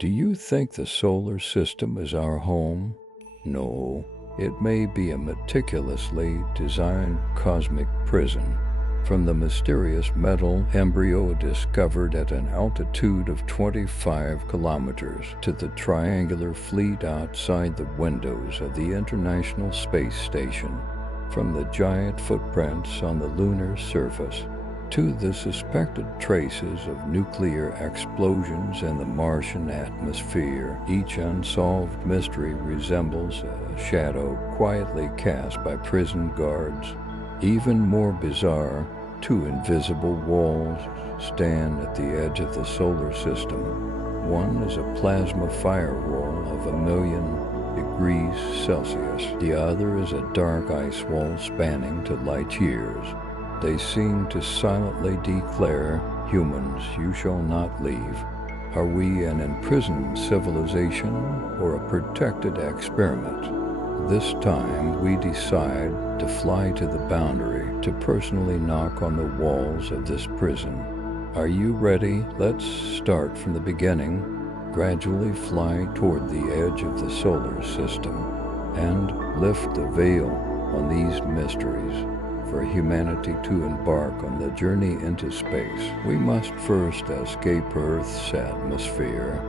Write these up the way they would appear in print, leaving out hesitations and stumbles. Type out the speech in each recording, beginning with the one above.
Do you think the solar system is our home? No, it may be a meticulously designed cosmic prison. From the mysterious metal embryo discovered at an altitude of 25 kilometers to the triangular fleet outside the windows of the International Space Station, from the giant footprints on the lunar surface to the suspected traces of nuclear explosions in the Martian atmosphere, each unsolved mystery resembles a shadow quietly cast by prison guards. Even more bizarre, two invisible walls stand at the edge of the solar system. One is a plasma firewall of 1,000,000 degrees Celsius. The other is a dark ice wall spanning to light years. They seem to silently declare, "Humans, you shall not leave." Are we an imprisoned civilization or a protected experiment? This time we decide to fly to the boundary, to personally knock on the walls of this prison. Are you ready? Let's start from the beginning, gradually fly toward the edge of the solar system, and lift the veil on these mysteries. For humanity to embark on the journey into space, we must first escape Earth's atmosphere.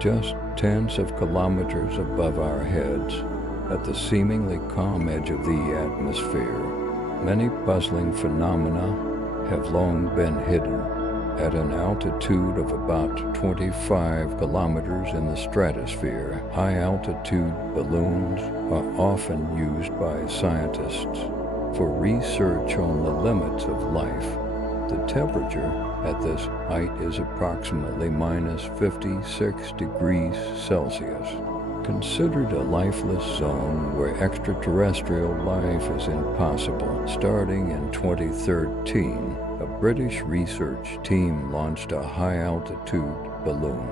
Just tens of kilometers above our heads, at the seemingly calm edge of the atmosphere, many puzzling phenomena have long been hidden. At an altitude of about 25 kilometers in the stratosphere, high-altitude balloons are often used by scientists for research on the limits of life. The temperature at this height is approximately minus 56 degrees Celsius, considered a lifeless zone where extraterrestrial life is impossible. Starting in 2013, a British research team launched a high-altitude balloon.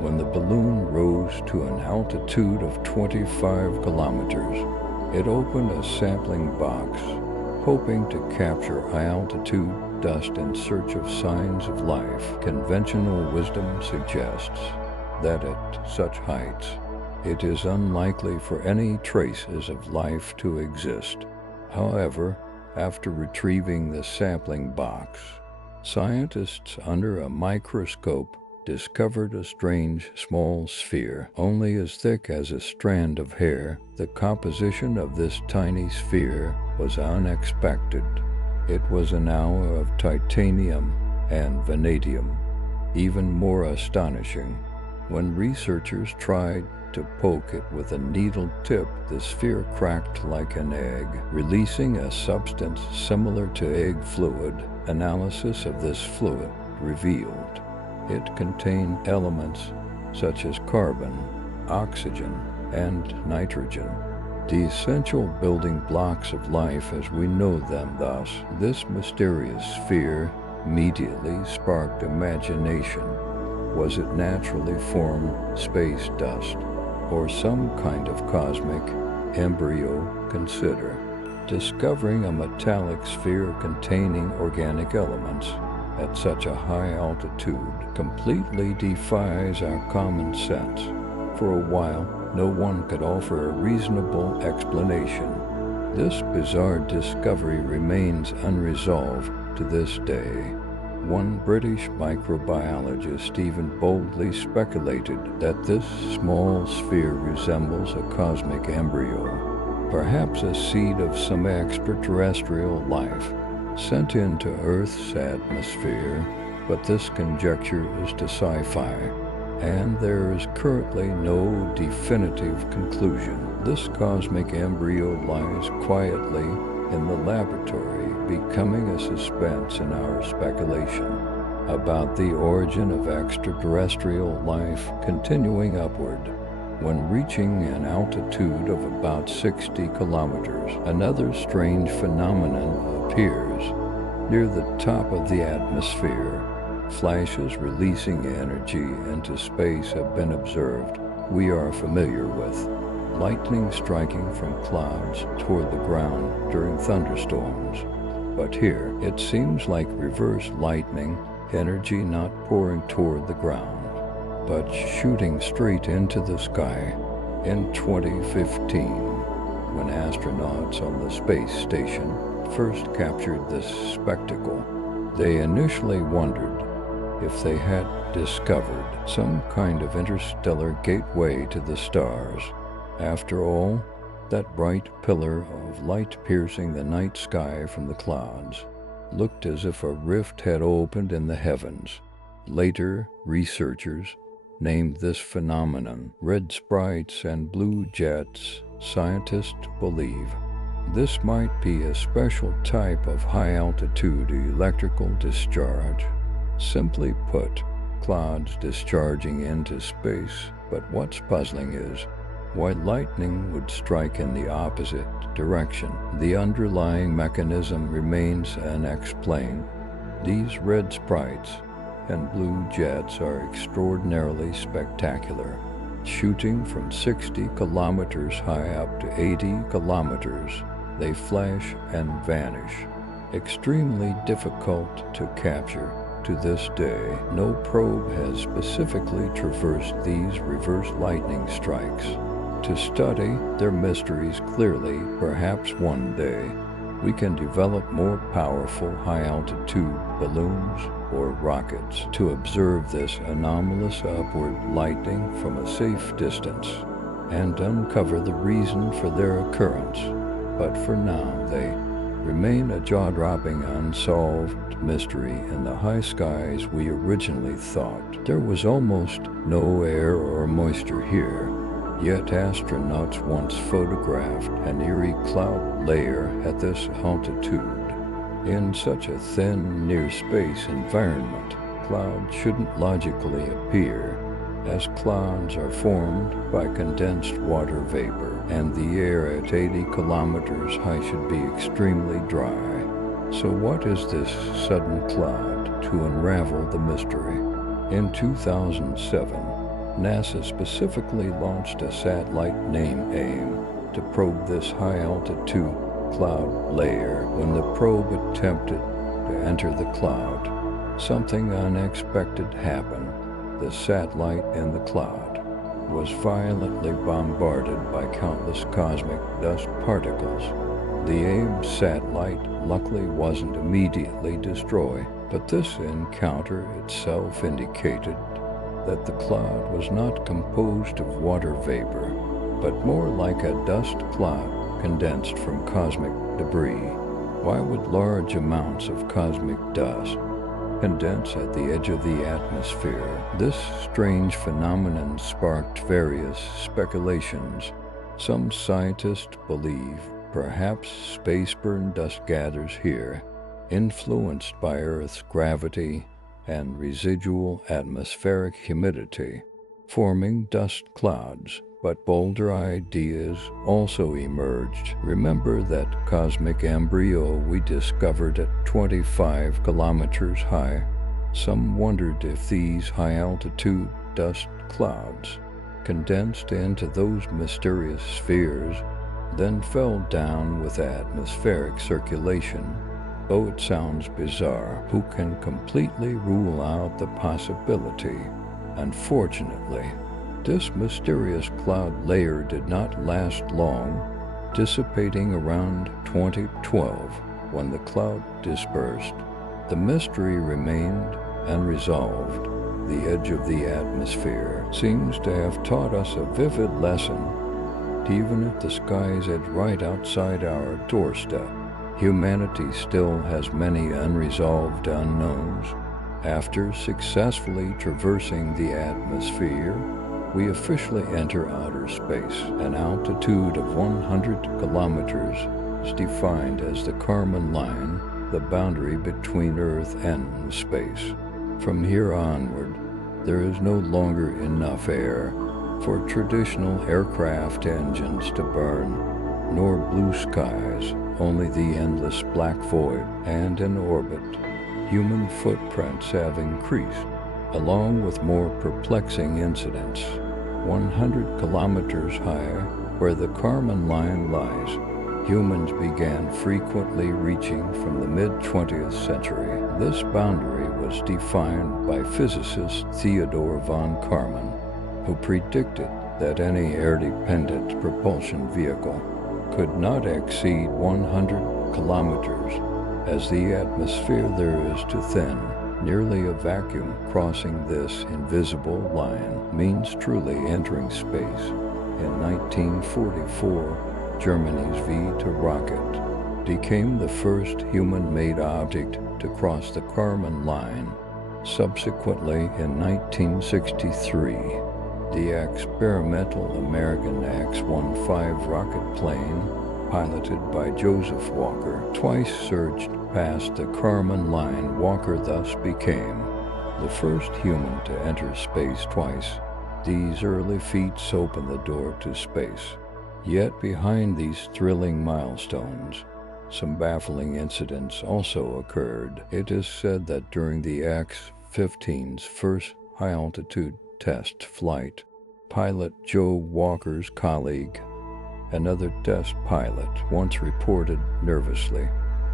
When the balloon rose to an altitude of 25 kilometers, it opened a sampling box, hoping to capture high-altitude dust in search of signs of life. Conventional wisdom suggests that at such heights, it is unlikely for any traces of life to exist. However, after retrieving the sampling box, scientists under a microscope discovered a strange small sphere, only as thick as a strand of hair. The composition of this tiny sphere was unexpected. It was an alloy of titanium and vanadium. Even more astonishing, when researchers tried to poke it with a needle tip, the sphere cracked like an egg, releasing a substance similar to egg fluid. Analysis of this fluid revealed it contained elements such as carbon, oxygen, and nitrogen, the essential building blocks of life as we know them. Thus, this mysterious sphere immediately sparked imagination. Was it naturally formed space dust, or some kind of cosmic embryo? Consider discovering a metallic sphere containing organic elements at such a high altitude completely defies our common sense. For a while, no one could offer a reasonable explanation. This bizarre discovery remains unresolved to this day. One British microbiologist even boldly speculated that this small sphere resembles a cosmic embryo, perhaps a seed of some extraterrestrial life sent into Earth's atmosphere, but this conjecture is to sci-fi, and there is currently no definitive conclusion. This cosmic embryo lies quietly in the laboratory, becoming a suspense in our speculation about the origin of extraterrestrial life. Continuing upward, when reaching an altitude of about 60 kilometers, another strange phenomenon appears. Near the top of the atmosphere, flashes releasing energy into space have been observed. We are familiar with lightning striking from clouds toward the ground during thunderstorms. But here, it seems like reverse lightning, energy not pouring toward the ground, but shooting straight into the sky. In 2015, when astronauts on the space station first captured this spectacle, they initially wondered if they had discovered some kind of interstellar gateway to the stars. After all, that bright pillar of light piercing the night sky from the clouds looked as if a rift had opened in the heavens. Later, researchers named this phenomenon red sprites and blue jets. Scientists believe this might be a special type of high-altitude electrical discharge. Simply put, clouds discharging into space. But what's puzzling is why lightning would strike in the opposite direction. The underlying mechanism remains unexplained. These red sprites and blue jets are extraordinarily spectacular, shooting from 60 kilometers high up to 80 kilometers. They flash and vanish. Extremely difficult to capture. To this day, no probe has specifically traversed these reverse lightning strikes to study their mysteries clearly. Perhaps one day we can develop more powerful high-altitude balloons or rockets to observe this anomalous upward lightning from a safe distance and uncover the reason for their occurrence. But for now, they remain a jaw-dropping unsolved mystery. In the high skies, we originally thought there was almost no air or moisture here. Yet astronauts once photographed an eerie cloud layer at this altitude. In such a thin, near-space environment, clouds shouldn't logically appear, as clouds are formed by condensed water vapor, and the air at 80 kilometers high should be extremely dry. So what is this sudden cloud? To unravel the mystery, in 2007, NASA specifically launched a satellite named AIM to probe this high-altitude cloud layer. When the probe attempted to enter the cloud, something unexpected happened. The satellite in the cloud was violently bombarded by countless cosmic dust particles. The AIM satellite luckily wasn't immediately destroyed, but this encounter itself indicated that the cloud was not composed of water vapor, but more like a dust cloud condensed from cosmic debris. Why would large amounts of cosmic dust condense at the edge of the atmosphere? This strange phenomenon sparked various speculations. Some scientists believe perhaps space-borne dust gathers here, influenced by Earth's gravity and residual atmospheric humidity, forming dust clouds. But bolder ideas also emerged. Remember that cosmic embryo we discovered at 25 kilometers high? Some wondered if these high-altitude dust clouds condensed into those mysterious spheres, then fell down with atmospheric circulation. Though it sounds bizarre, who can completely rule out the possibility? Unfortunately, this mysterious cloud layer did not last long, dissipating around 2012 when the cloud dispersed. The mystery remained unresolved. The edge of the atmosphere seems to have taught us a vivid lesson. Even at the sky's edge right outside our doorstep, humanity still has many unresolved unknowns. After successfully traversing the atmosphere, we officially enter outer space. An altitude of 100 kilometers is defined as the Kármán line, the boundary between Earth and space. From here onward, there is no longer enough air for traditional aircraft engines to burn, nor blue skies, only the endless black void. And in orbit, human footprints have increased, along with more perplexing incidents. 100 kilometers higher, where the Kármán line lies, humans began frequently reaching from the mid-20th century. This boundary was was defined by physicist Theodore von Karman, who predicted that any air-dependent propulsion vehicle could not exceed 100 kilometers, as the atmosphere there is too thin. Nearly a vacuum crossing this invisible line means truly entering space. In 1944, Germany's V-2 rocket became the first human-made object to cross the Kármán line. Subsequently, in 1963, the experimental American X-15 rocket plane, piloted by Joseph Walker, twice surged past the Kármán line. Walker thus became the first human to enter space twice. These early feats opened the door to space. Yet behind these thrilling milestones, some baffling incidents also occurred. It is said that during the X-15's first high-altitude test flight, pilot Joe Walker's colleague, another test pilot, once reported nervously,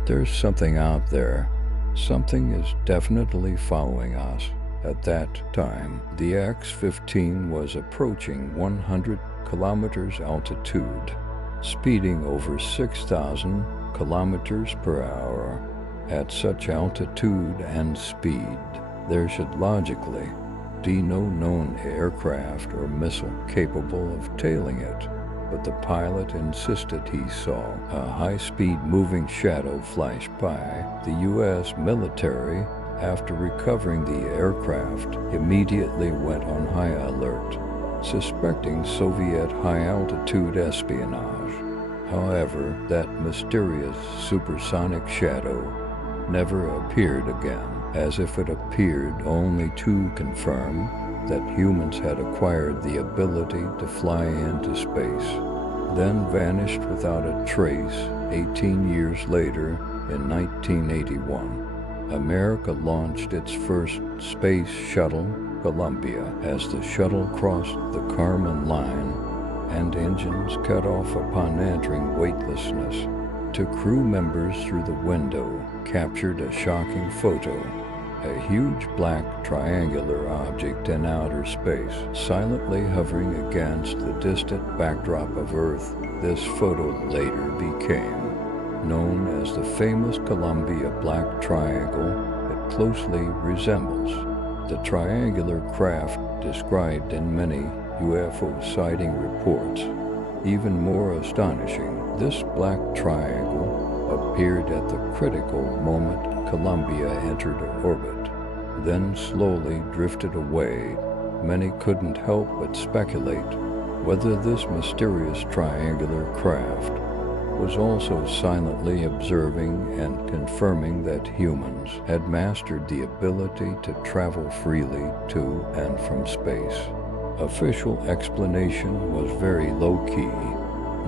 "There's something out there. Something is definitely following us." At that time, the X-15 was approaching 100 kilometers altitude, speeding over 6,000 kilometers per hour. At such altitude and speed, there should logically be no known aircraft or missile capable of tailing it. But the pilot insisted he saw a high-speed moving shadow flash by. The U.S. military, after recovering the aircraft, immediately went on high alert, suspecting Soviet high-altitude espionage. However, that mysterious supersonic shadow never appeared again, as if it appeared only to confirm that humans had acquired the ability to fly into space, then vanished without a trace. 18 years later, in 1981, America launched its first space shuttle, Columbia, as the shuttle crossed the Kármán line and engines cut off upon entering weightlessness. Two crew members through the window captured a shocking photo. A huge black triangular object in outer space, silently hovering against the distant backdrop of Earth. This photo later became known as the famous Columbia Black Triangle. It closely resembles the triangular craft described in many UFO sighting reports. Even more astonishing, this black triangle appeared at the critical moment Columbia entered orbit, then slowly drifted away. Many couldn't help but speculate whether this mysterious triangular craft was also silently observing and confirming that humans had mastered the ability to travel freely to and from space. Official explanation was very low-key.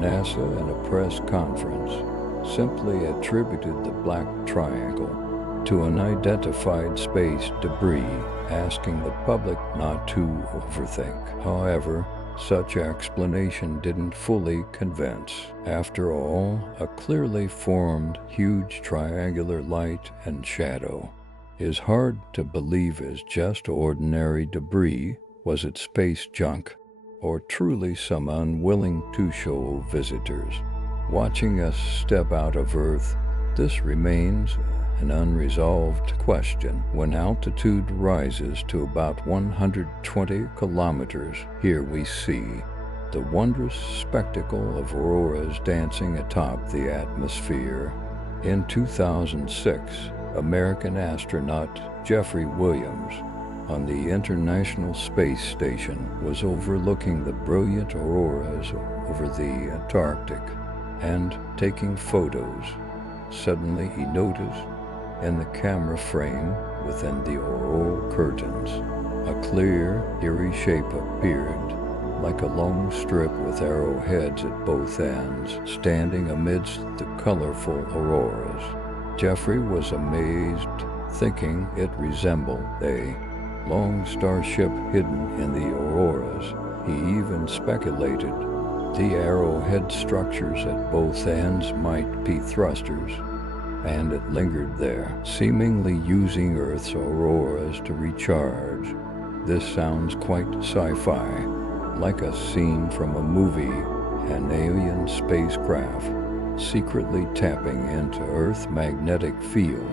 NASA, in a press conference, simply attributed the black triangle to unidentified space debris, asking the public not to overthink. However, such explanation didn't fully convince. After all, a clearly formed, huge triangular light and shadow is hard to believe is just ordinary debris. Was it space junk, or truly some unwilling to-show visitors watching us step out of Earth? This remains an unresolved question. When altitude rises to about 120 kilometers, here we see the wondrous spectacle of auroras dancing atop the atmosphere. In 2006, American astronaut Jeffrey Williams on the International Space Station was overlooking the brilliant auroras over the Antarctic and taking photos. Suddenly he noticed in the camera frame within the auroral curtains, a clear, eerie shape appeared, like a long strip with arrowheads at both ends, standing amidst the colorful auroras. Jeffrey was amazed, thinking it resembled a long starship hidden in the auroras. He even speculated the arrowhead structures at both ends might be thrusters, and it lingered there, seemingly using Earth's auroras to recharge. This sounds quite sci-fi, like a scene from a movie, an alien spacecraft secretly tapping into Earth's magnetic field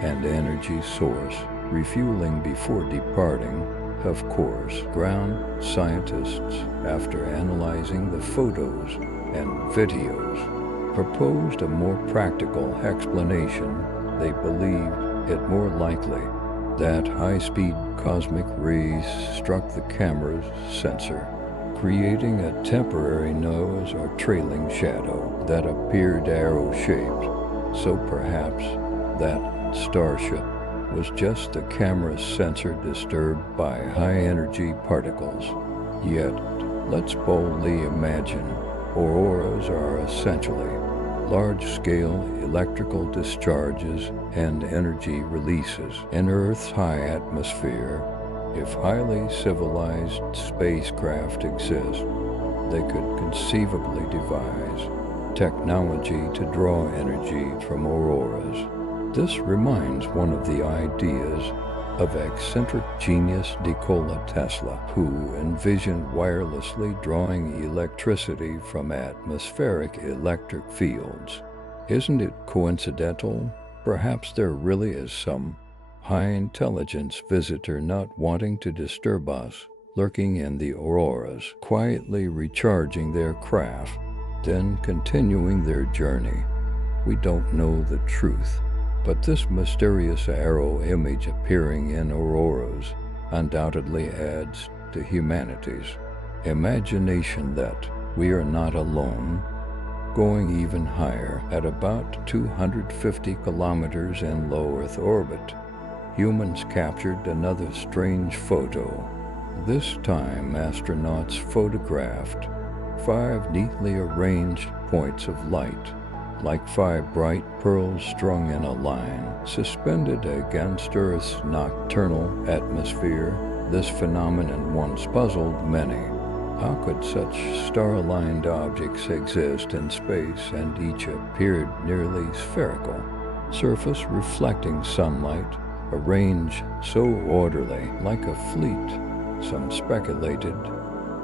and energy source, refueling before departing. Of course, ground scientists, after analyzing the photos and videos, proposed a more practical explanation. They believed it more likely that high-speed cosmic rays struck the camera's sensor, creating a temporary nose or trailing shadow that appeared arrow-shaped. So perhaps that starship was just the camera's sensor disturbed by high-energy particles. Yet, let's boldly imagine auroras are essentially large-scale electrical discharges and energy releases in Earth's high atmosphere. If highly civilized spacecraft exist, they could conceivably devise technology to draw energy from auroras. This reminds one of the ideas of eccentric genius Nikola Tesla, who envisioned wirelessly drawing electricity from atmospheric electric fields. Isn't it coincidental? Perhaps there really is some high-intelligence visitor not wanting to disturb us, lurking in the auroras, quietly recharging their craft, then continuing their journey. We don't know the truth, but this mysterious arrow image appearing in auroras undoubtedly adds to humanity's imagination that we are not alone. Going even higher, at about 250 kilometers in low Earth orbit, humans captured another strange photo. This time, astronauts photographed 5 neatly arranged points of light, like 5 bright pearls strung in a line, suspended against Earth's nocturnal atmosphere. This phenomenon once puzzled many. How could such star-aligned objects exist in space, and each appeared nearly spherical, surface reflecting sunlight, arranged so orderly, like a fleet? Some speculated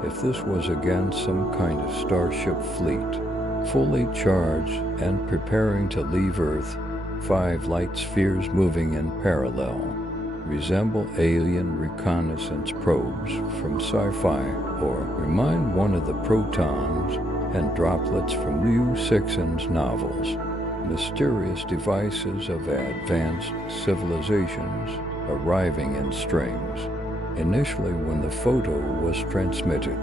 if this was again some kind of starship fleet, fully charged and preparing to leave Earth. 5 light spheres moving in parallel resemble alien reconnaissance probes from sci-fi, or remind one of the protons and droplets from Liu Cixin's novels. Mysterious devices of advanced civilizations arriving in strings. Initially, when the photo was transmitted,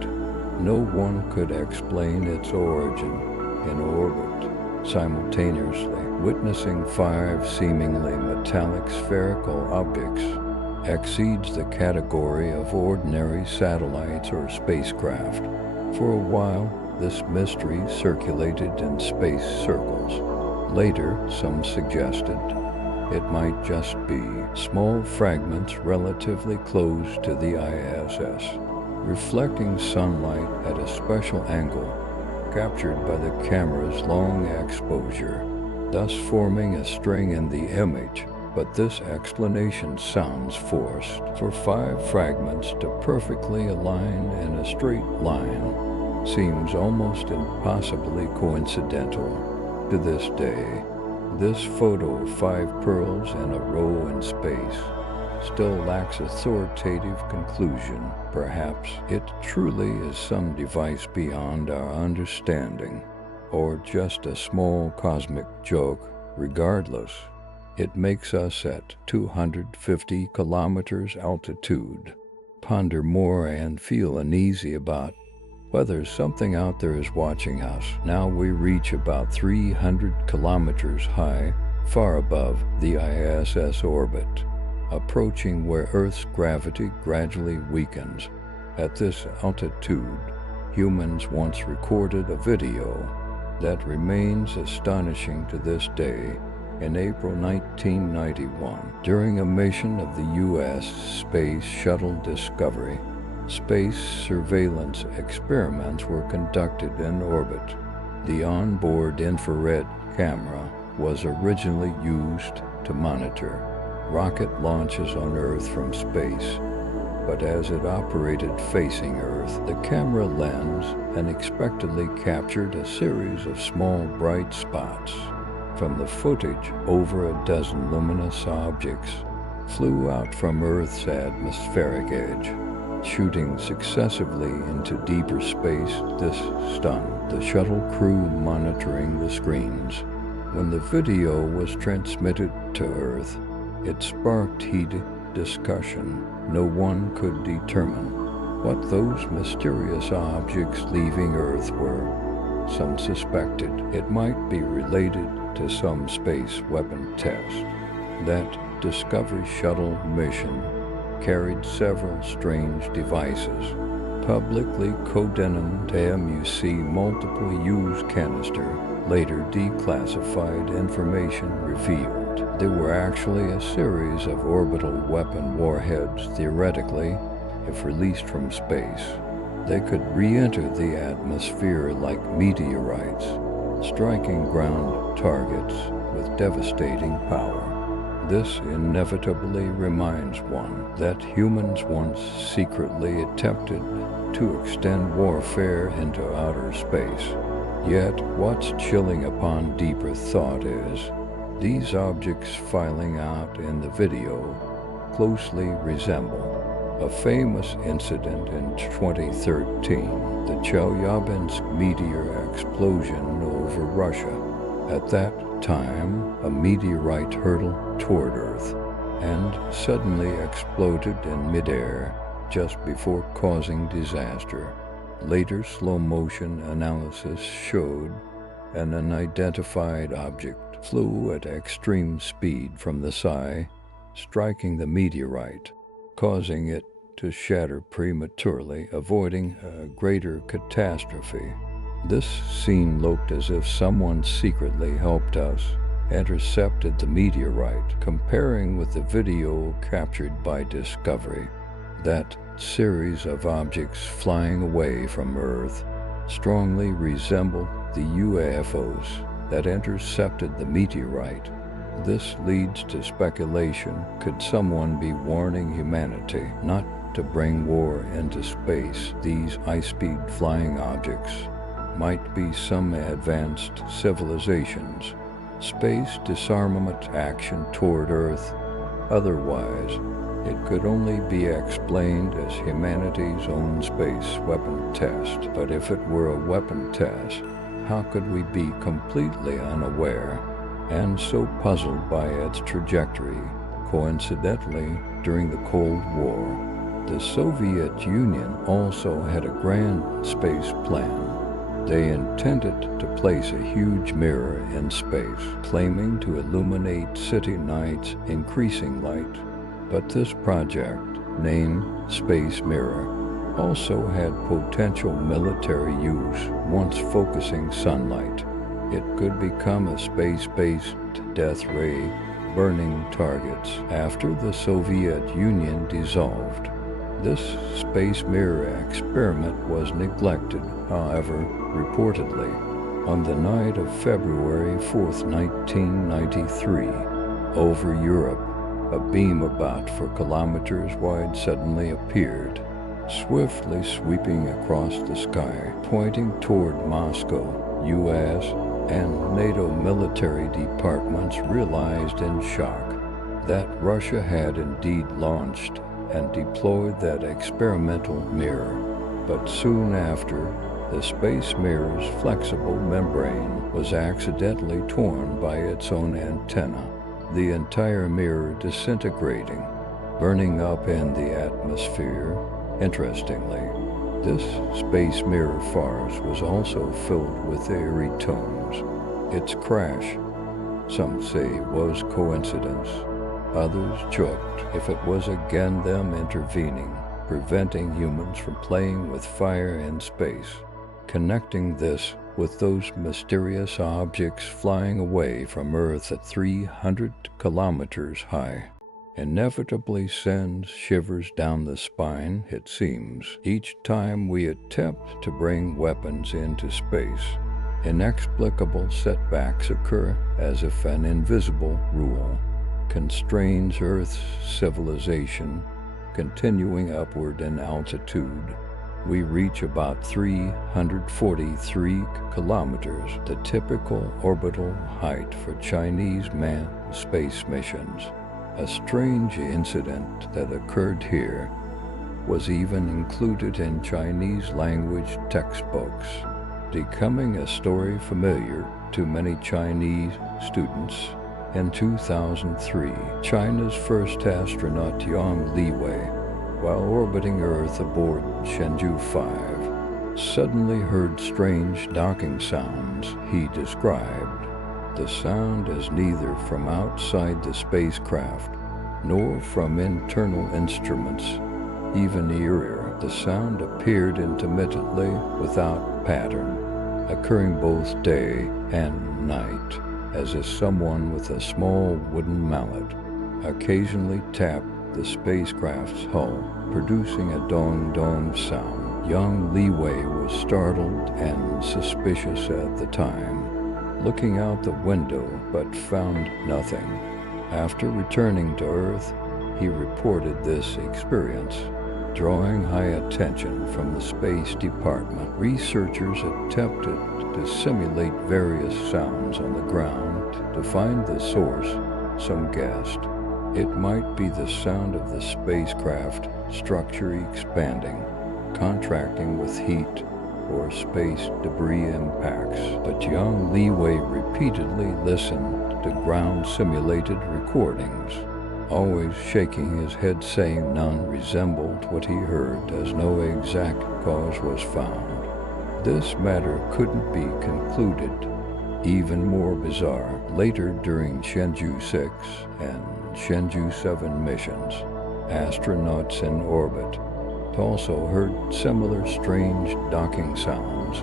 no one could explain its origin. In orbit, simultaneously witnessing 5 seemingly metallic spherical objects exceeds the category of ordinary satellites or spacecraft. For a while, this mystery circulated in space circles. Later, some suggested it might just be small fragments relatively close to the ISS, reflecting sunlight at a special angle, captured by the camera's long exposure, thus forming a string in the image. But this explanation sounds forced. For 5 fragments to perfectly align in a straight line seems almost impossibly coincidental. To this day, this photo of 5 pearls in a row in space still lacks authoritative conclusion. Perhaps it truly is some device beyond our understanding, or just a small cosmic joke. Regardless, it makes us at 250 kilometers altitude ponder more and feel uneasy about whether something out there is watching us. Now we reach about 300 kilometers high, far above the ISS orbit, approaching where Earth's gravity gradually weakens. At this altitude, humans once recorded a video that remains astonishing to this day. In April 1991, during a mission of the U.S. Space Shuttle Discovery, space surveillance experiments were conducted in orbit. The onboard infrared camera was originally used to monitor rocket launches on Earth from space, but as it operated facing Earth, the camera lens unexpectedly captured a series of small bright spots. From the footage, over a dozen luminous objects flew out from Earth's atmospheric edge, shooting successively into deeper space. This stunned the shuttle crew monitoring the screens. When the video was transmitted to Earth, it sparked heated discussion. No one could determine what those mysterious objects leaving Earth were. Some suspected it might be related to some space weapon test. That Discovery shuttle mission carried several strange devices. Publicly codenamed MUC multiple use canister, later declassified information revealed they were actually a series of orbital weapon warheads. Theoretically, if released from space, they could re-enter the atmosphere like meteorites, striking ground targets with devastating power. This inevitably reminds one that humans once secretly attempted to extend warfare into outer space. Yet, what's chilling upon deeper thought is, these objects filing out in the video closely resemble a famous incident in 2013, the Chelyabinsk meteor explosion over Russia. At that time, a meteorite hurtled toward Earth and suddenly exploded in midair just before causing disaster. Later slow-motion analysis showed an unidentified object flew at extreme speed from the sky, striking the meteorite, causing it to shatter prematurely, avoiding a greater catastrophe. This scene looked as if someone secretly helped us, intercepted the meteorite. Comparing with the video captured by Discovery, that series of objects flying away from Earth strongly resembled the UFOs that intercepted the meteorite. This leads to speculation. Could someone be warning humanity not to bring war into space? These high-speed flying objects might be some advanced civilizations' space disarmament action toward Earth. Otherwise, it could only be explained as humanity's own space weapon test. But if it were a weapon test, how could we be completely unaware and so puzzled by its trajectory? Coincidentally, during the Cold War, the Soviet Union also had a grand space plan. They intended to place a huge mirror in space, claiming to illuminate city nights, increasing light. But this project, named Space Mirror, also had potential military use. Once focusing sunlight, it could become a space-based death ray, burning targets. After the Soviet Union dissolved, this space mirror experiment was neglected. However, reportedly, on the night of February 4th, 1993, over Europe, a beam about 4 kilometers wide suddenly appeared, swiftly sweeping across the sky, pointing toward Moscow. U.S. and NATO military departments realized in shock that Russia had indeed launched and deployed that experimental mirror. But soon after, the space mirror's flexible membrane was accidentally torn by its own antenna, the entire mirror disintegrating, burning up in the atmosphere. Interestingly, this space mirror farce was also filled with eerie tones. Its crash, some say, was coincidence. Others joked if it was again them intervening, preventing humans from playing with fire in space. Connecting this with those mysterious objects flying away from Earth at 300 kilometers high inevitably sends shivers down the spine, it seems, each time we attempt to bring weapons into space. Inexplicable setbacks occur as if an invisible rule constrains Earth's civilization. Continuing upward in altitude, we reach about 343 kilometers, the typical orbital height for Chinese manned space missions. A strange incident that occurred here was even included in Chinese language textbooks, becoming a story familiar to many Chinese students. In 2003, China's first astronaut Yang Liwei, while orbiting Earth aboard Shenzhou 5, suddenly heard strange knocking sounds he described. The sound is neither from outside the spacecraft nor from internal instruments. Even eerier, the sound appeared intermittently without pattern, occurring both day and night, as if someone with a small wooden mallet occasionally tapped the spacecraft's hull, producing a dong-dong sound. Young Liwei was startled and suspicious at the time, looking out the window but found nothing. After returning to Earth, he reported this experience, drawing high attention from the Space Department. Researchers attempted to simulate various sounds on the ground to find the source. Some guessed it might be the sound of the spacecraft structure expanding, contracting with heat, or space debris impacts. But Yang Liwei repeatedly listened to ground-simulated recordings, always shaking his head, saying none resembled what he heard, as no exact cause was found. This matter couldn't be concluded. Even more bizarre, later during Shenzhou 6 and Shenzhou 7 missions, astronauts in orbit also heard similar strange knocking sounds.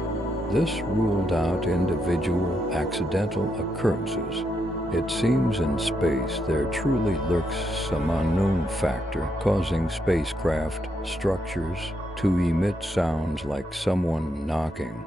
This ruled out individual accidental occurrences. It seems in space there truly lurks some unknown factor causing spacecraft structures to emit sounds like someone knocking.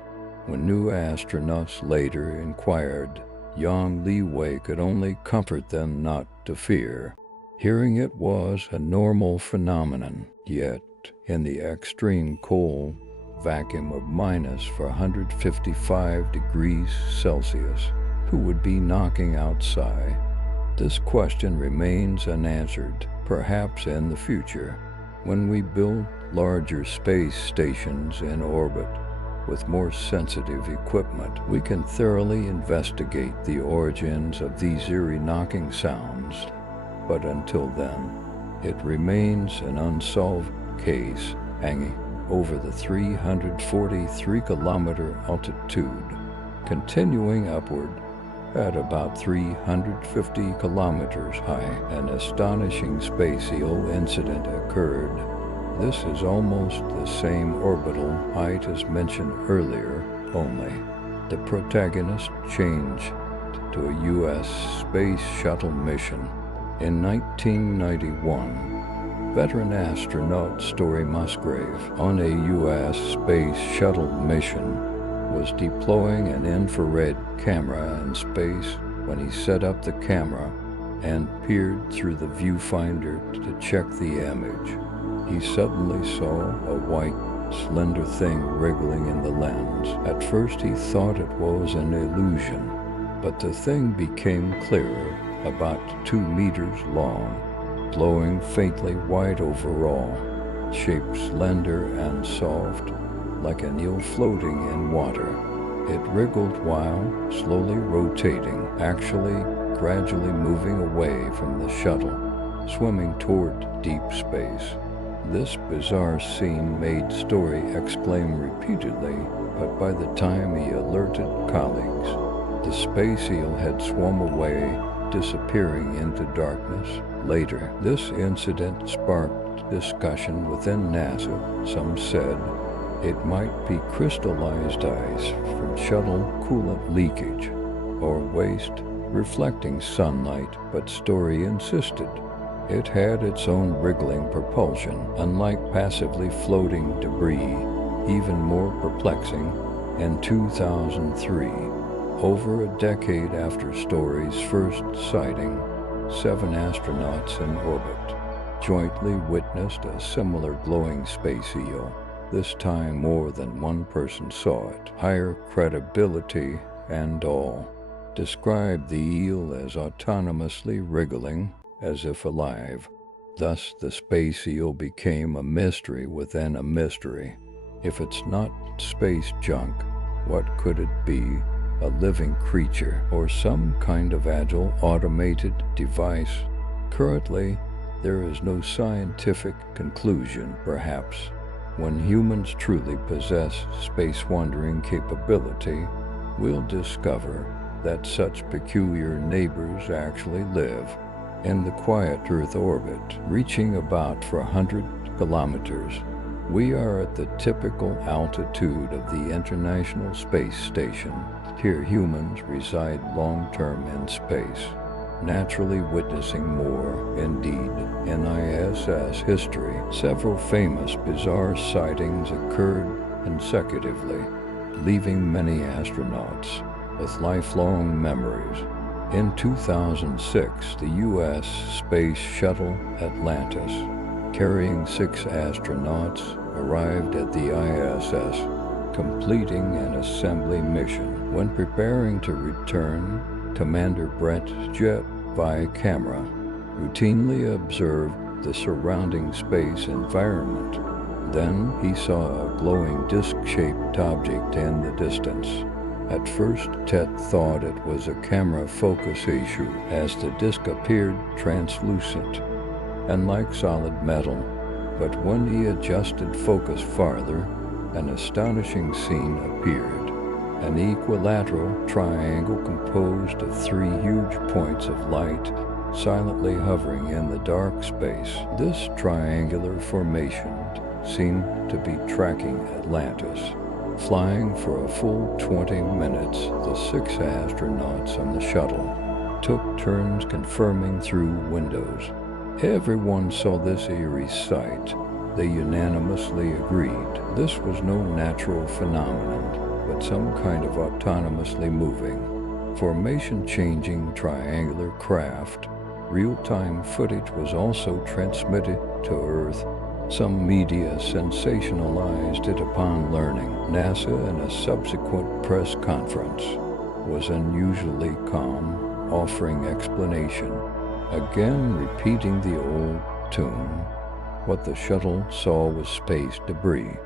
When new astronauts later inquired, Yang Liwei could only comfort them not to fear. Hearing it was a normal phenomenon, yet in the extreme cold vacuum of minus 455 degrees Celsius, who would be knocking outside? This question remains unanswered. Perhaps in the future, when we build larger space stations in orbit with more sensitive equipment, we can thoroughly investigate the origins of these eerie knocking sounds. But until then, it remains an unsolved case hanging over the 343-kilometer altitude. Continuing upward, at about 350 kilometers high, an astonishing spatial incident occurred. This is almost the same orbital height as mentioned earlier, only the protagonist changed to a U.S. Space Shuttle mission. In 1991, veteran astronaut Story Musgrave, on a U.S. Space Shuttle mission, was deploying an infrared camera in space when he set up the camera and peered through the viewfinder to check the image. He suddenly saw a white, slender thing wriggling in the lens. At first he thought it was an illusion, but the thing became clearer, about 2 meters long, glowing faintly white overall, shaped slender and soft, like an eel floating in water. It wriggled while slowly rotating, actually gradually moving away from the shuttle, swimming toward deep space. This bizarre scene made Story exclaim repeatedly, but by the time he alerted colleagues, the space eel had swum away, disappearing into darkness. Later, this incident sparked discussion within NASA. Some said it might be crystallized ice from shuttle coolant leakage or waste reflecting sunlight, but Story insisted it had its own wriggling propulsion. Unlike passively floating debris, even more perplexing, In 2003, over a decade after Story's first sighting, 7 astronauts in orbit jointly witnessed a similar glowing space eel. This time more than one person saw it. Higher credibility and all described the eel as autonomously wriggling as if alive. Thus the space eel became a mystery within a mystery. If it's not space junk, what could it be? A living creature or some kind of agile automated device? Currently, there is no scientific conclusion. Perhaps when humans truly possess space-wandering capability, we'll discover that such peculiar neighbors actually live in the quiet Earth orbit, reaching about 400 kilometers. We are at the typical altitude of the International Space Station. Here humans reside long-term in space, naturally witnessing more. Indeed, in ISS history, several famous bizarre sightings occurred consecutively, leaving many astronauts with lifelong memories. In 2006, the U.S. Space Shuttle Atlantis, carrying 6 astronauts, arrived at the ISS, completing an assembly mission. When preparing to return, Commander Brett Jet, via camera, routinely observed the surrounding space environment. Then he saw a glowing disc-shaped object in the distance. At first, Ted thought it was a camera focus issue, as the disc appeared translucent and like solid metal. But when he adjusted focus farther, an astonishing scene appeared. An equilateral triangle composed of 3 huge points of light silently hovering in the dark space. This triangular formation seemed to be tracking Atlantis. Flying for a full 20 minutes, the 6 astronauts on the shuttle took turns confirming through windows. Everyone saw this eerie sight. They unanimously agreed this was no natural phenomenon, but some kind of autonomously moving, formation-changing triangular craft. Real-time footage was also transmitted to Earth. Some media sensationalized it upon learning. NASA, in a subsequent press conference, was unusually calm, offering explanation, again repeating the old tune. What the shuttle saw was space debris.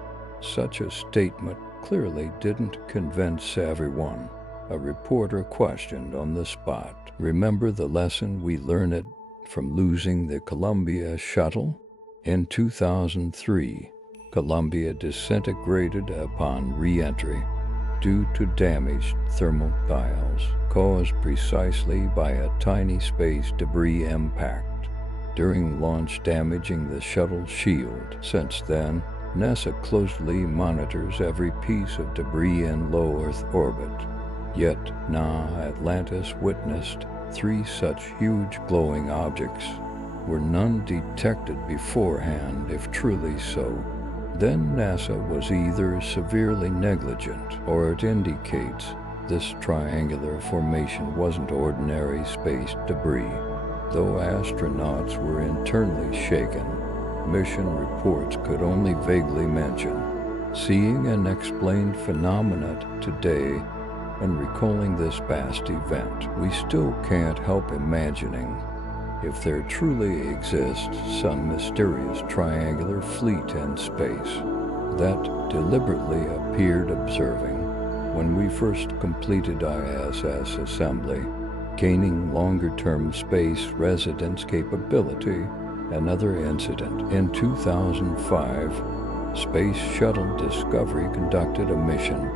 Such a statement clearly didn't convince everyone. A reporter questioned on the spot, "Remember the lesson we learned from losing the Columbia shuttle?" In 2003, Columbia disintegrated upon re-entry due to damaged thermal tiles caused precisely by a tiny space debris impact during launch, damaging the shuttle's shield. Since then, NASA closely monitors every piece of debris in low Earth orbit. Yet now Atlantis witnessed 3 such huge glowing objects. Were none detected beforehand? If truly so, then NASA was either severely negligent, or it indicates this triangular formation wasn't ordinary space debris. Though astronauts were internally shaken, mission reports could only vaguely mention seeing unexplained phenomena today. And recalling this vast event, we still can't help imagining if there truly exists some mysterious triangular fleet in space that deliberately appeared observing when we first completed ISS assembly, gaining longer-term space residence capability. Another incident. In 2005, Space Shuttle Discovery conducted a mission,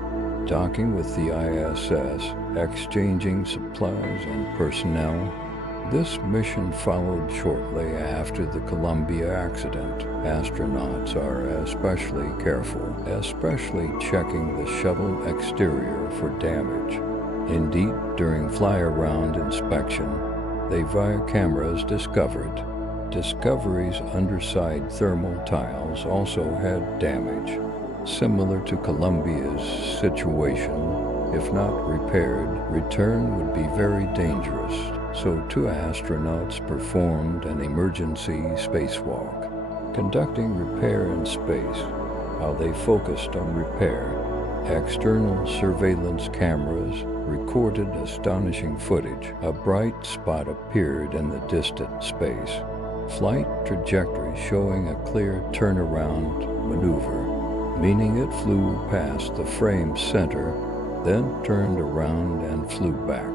docking with the ISS, exchanging supplies and personnel. This mission followed shortly after the Columbia accident. Astronauts are especially careful, especially checking the shuttle exterior for damage. Indeed, during fly-around inspection, they via cameras discovered Discovery's underside thermal tiles also had damage. Similar to Columbia's situation, if not repaired, return would be very dangerous. So 2 astronauts performed an emergency spacewalk. Conducting repair in space, how they focused on repair. External surveillance cameras recorded astonishing footage. A bright spot appeared in the distant space. Flight trajectory showing a clear turnaround maneuver, meaning it flew past the frame's center, then turned around and flew back.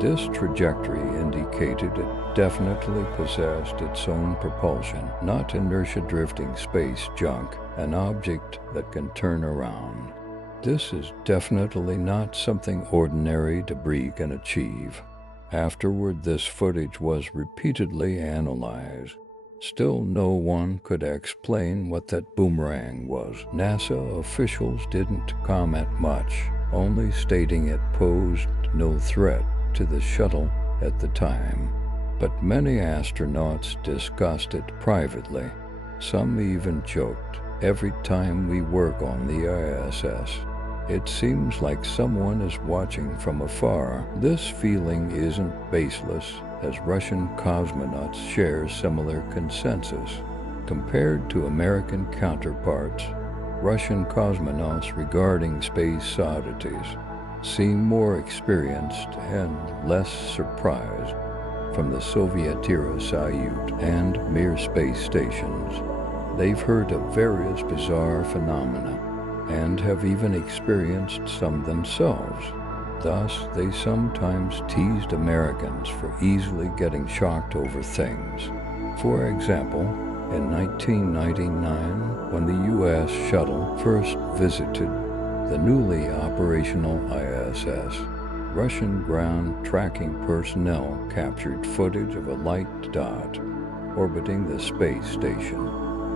This trajectory indicated it definitely possessed its own propulsion, not inertia-drifting space junk, an object that can turn around. This is definitely not something ordinary debris can achieve. Afterward, this footage was repeatedly analyzed. Still, no one could explain what that boomerang was. NASA officials didn't comment much, only stating it posed no threat to the shuttle at the time. But many astronauts discussed it privately. Some even joked, "Every time we work on the ISS, it seems like someone is watching from afar." This feeling isn't baseless, as Russian cosmonauts share similar consensus. Compared to American counterparts, Russian cosmonauts regarding space oddities seem more experienced and less surprised. From the Soviet-era Soyuz and Mir space stations, they've heard of various bizarre phenomena and have even experienced some themselves. Thus, they sometimes teased Americans for easily getting shocked over things. For example, in 1999, when the U.S. shuttle first visited the newly operational ISS, Russian ground tracking personnel captured footage of a light dot orbiting the space station.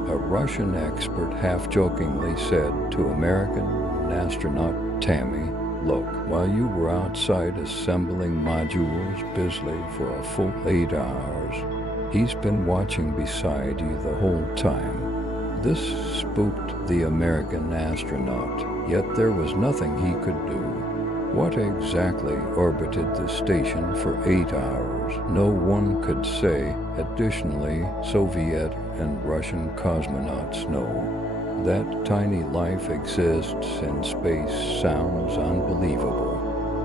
A Russian expert half-jokingly said to American astronaut Tammy, "Look, while you were outside assembling modules busily for a full 8 hours, he's been watching beside you the whole time." This spooked the American astronaut, yet there was nothing he could do. What exactly orbited the station for 8 hours? No one could say. Additionally, Soviet and Russian cosmonauts know. That tiny life exists in space sounds unbelievable.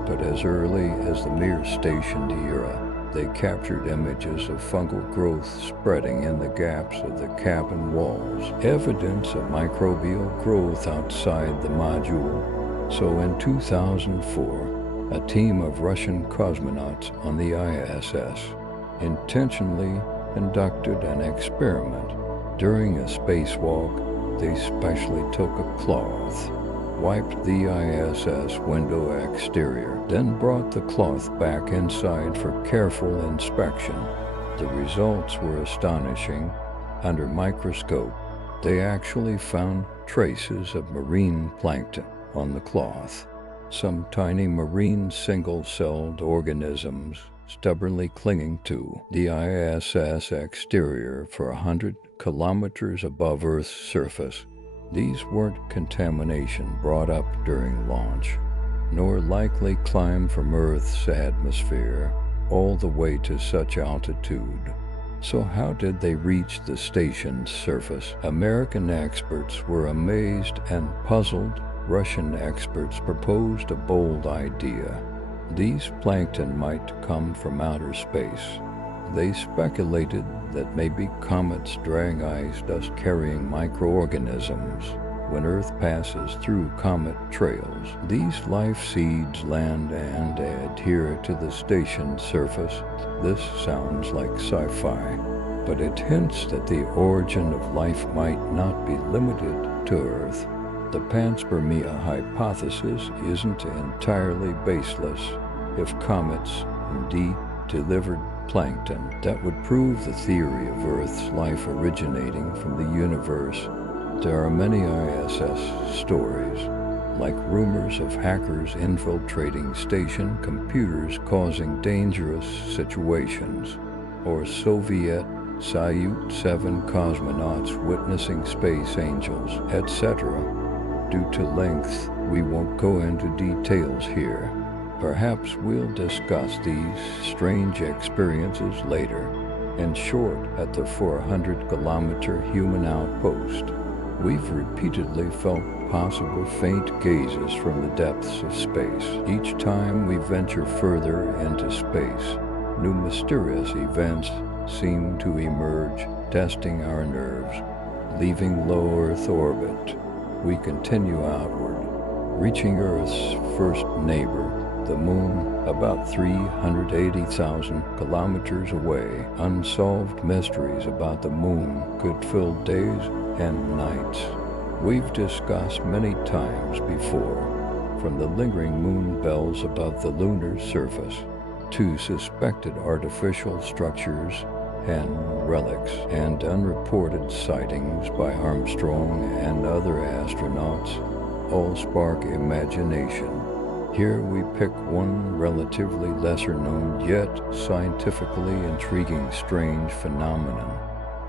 But as early as the Mir station era, they captured images of fungal growth spreading in the gaps of the cabin walls, evidence of microbial growth outside the module. So in 2004, a team of Russian cosmonauts on the ISS intentionally conducted an experiment. During a spacewalk, they specially took a cloth, wiped the ISS window exterior, then brought the cloth back inside for careful inspection. The results were astonishing. Under microscope, they actually found traces of marine plankton on the cloth, some tiny marine single-celled organisms stubbornly clinging to the ISS exterior for 100 kilometers above Earth's surface. These weren't contamination brought up during launch, nor likely climb from Earth's atmosphere all the way to such altitude. So how did they reach the station's surface? American experts were amazed and puzzled. Russian experts proposed a bold idea. These plankton might come from outer space. They speculated that maybe comets drag ice dust carrying microorganisms. When Earth passes through comet trails, these life seeds land and adhere to the station's surface. This sounds like sci-fi, but it hints that the origin of life might not be limited to Earth. The panspermia hypothesis isn't entirely baseless. If comets indeed delivered plankton, that would prove the theory of Earth's life originating from the universe. There are many ISS stories, like rumors of hackers infiltrating station computers causing dangerous situations, or Soviet Soyuz 7 cosmonauts witnessing space angels, etc. due to length, we won't go into details here. Perhaps we'll discuss these strange experiences later. In short, at the 400-kilometer human outpost, we've repeatedly felt possible faint gazes from the depths of space. Each time we venture further into space, new mysterious events seem to emerge, testing our nerves. Leaving low Earth orbit, we continue outward, reaching Earth's first neighbor, the Moon, about 380,000 kilometers away. Unsolved mysteries about the Moon could fill days and nights. We've discussed many times before, from the lingering moon bells above the lunar surface to suspected artificial structures and relics and unreported sightings by Armstrong and other astronauts, all spark imagination. Here we pick one relatively lesser known yet scientifically intriguing strange phenomenon,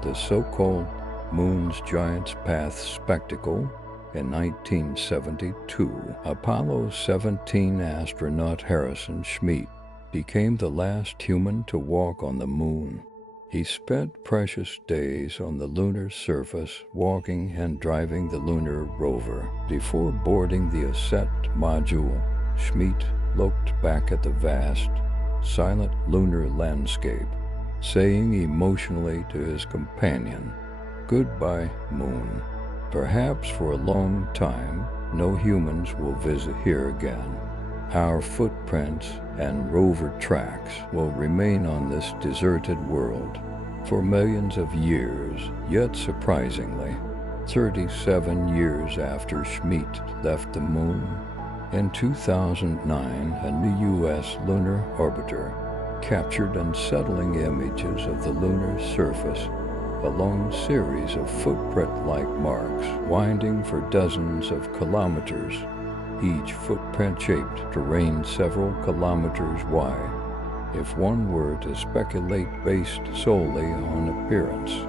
the so-called Moon's Giant's Path spectacle. In 1972, Apollo 17 astronaut Harrison Schmitt became the last human to walk on the Moon. He spent precious days on the lunar surface walking and driving the lunar rover. Before boarding the ascent module, Schmitt looked back at the vast, silent lunar landscape, saying emotionally to his companion, "Goodbye, Moon. Perhaps for a long time, no humans will visit here again. Our footprints and rover tracks will remain on this deserted world for millions of years." Yet surprisingly, 37 years after Schmitt left the Moon, in 2009, a new U.S. lunar orbiter captured unsettling images of the lunar surface, a long series of footprint-like marks winding for dozens of kilometers, each footprint shaped to range several kilometers wide. If one were to speculate based solely on appearance,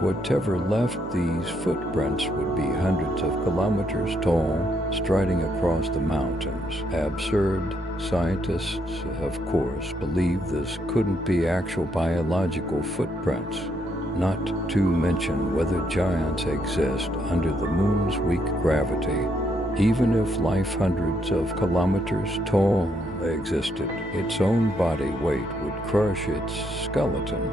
whatever left these footprints would be hundreds of kilometers tall, striding across the mountains. Absurd. Scientists, of course, believe this couldn't be actual biological footprints, not to mention whether giants exist under the Moon's weak gravity. Even if life hundreds of kilometers tall existed, its own body weight would crush its skeleton,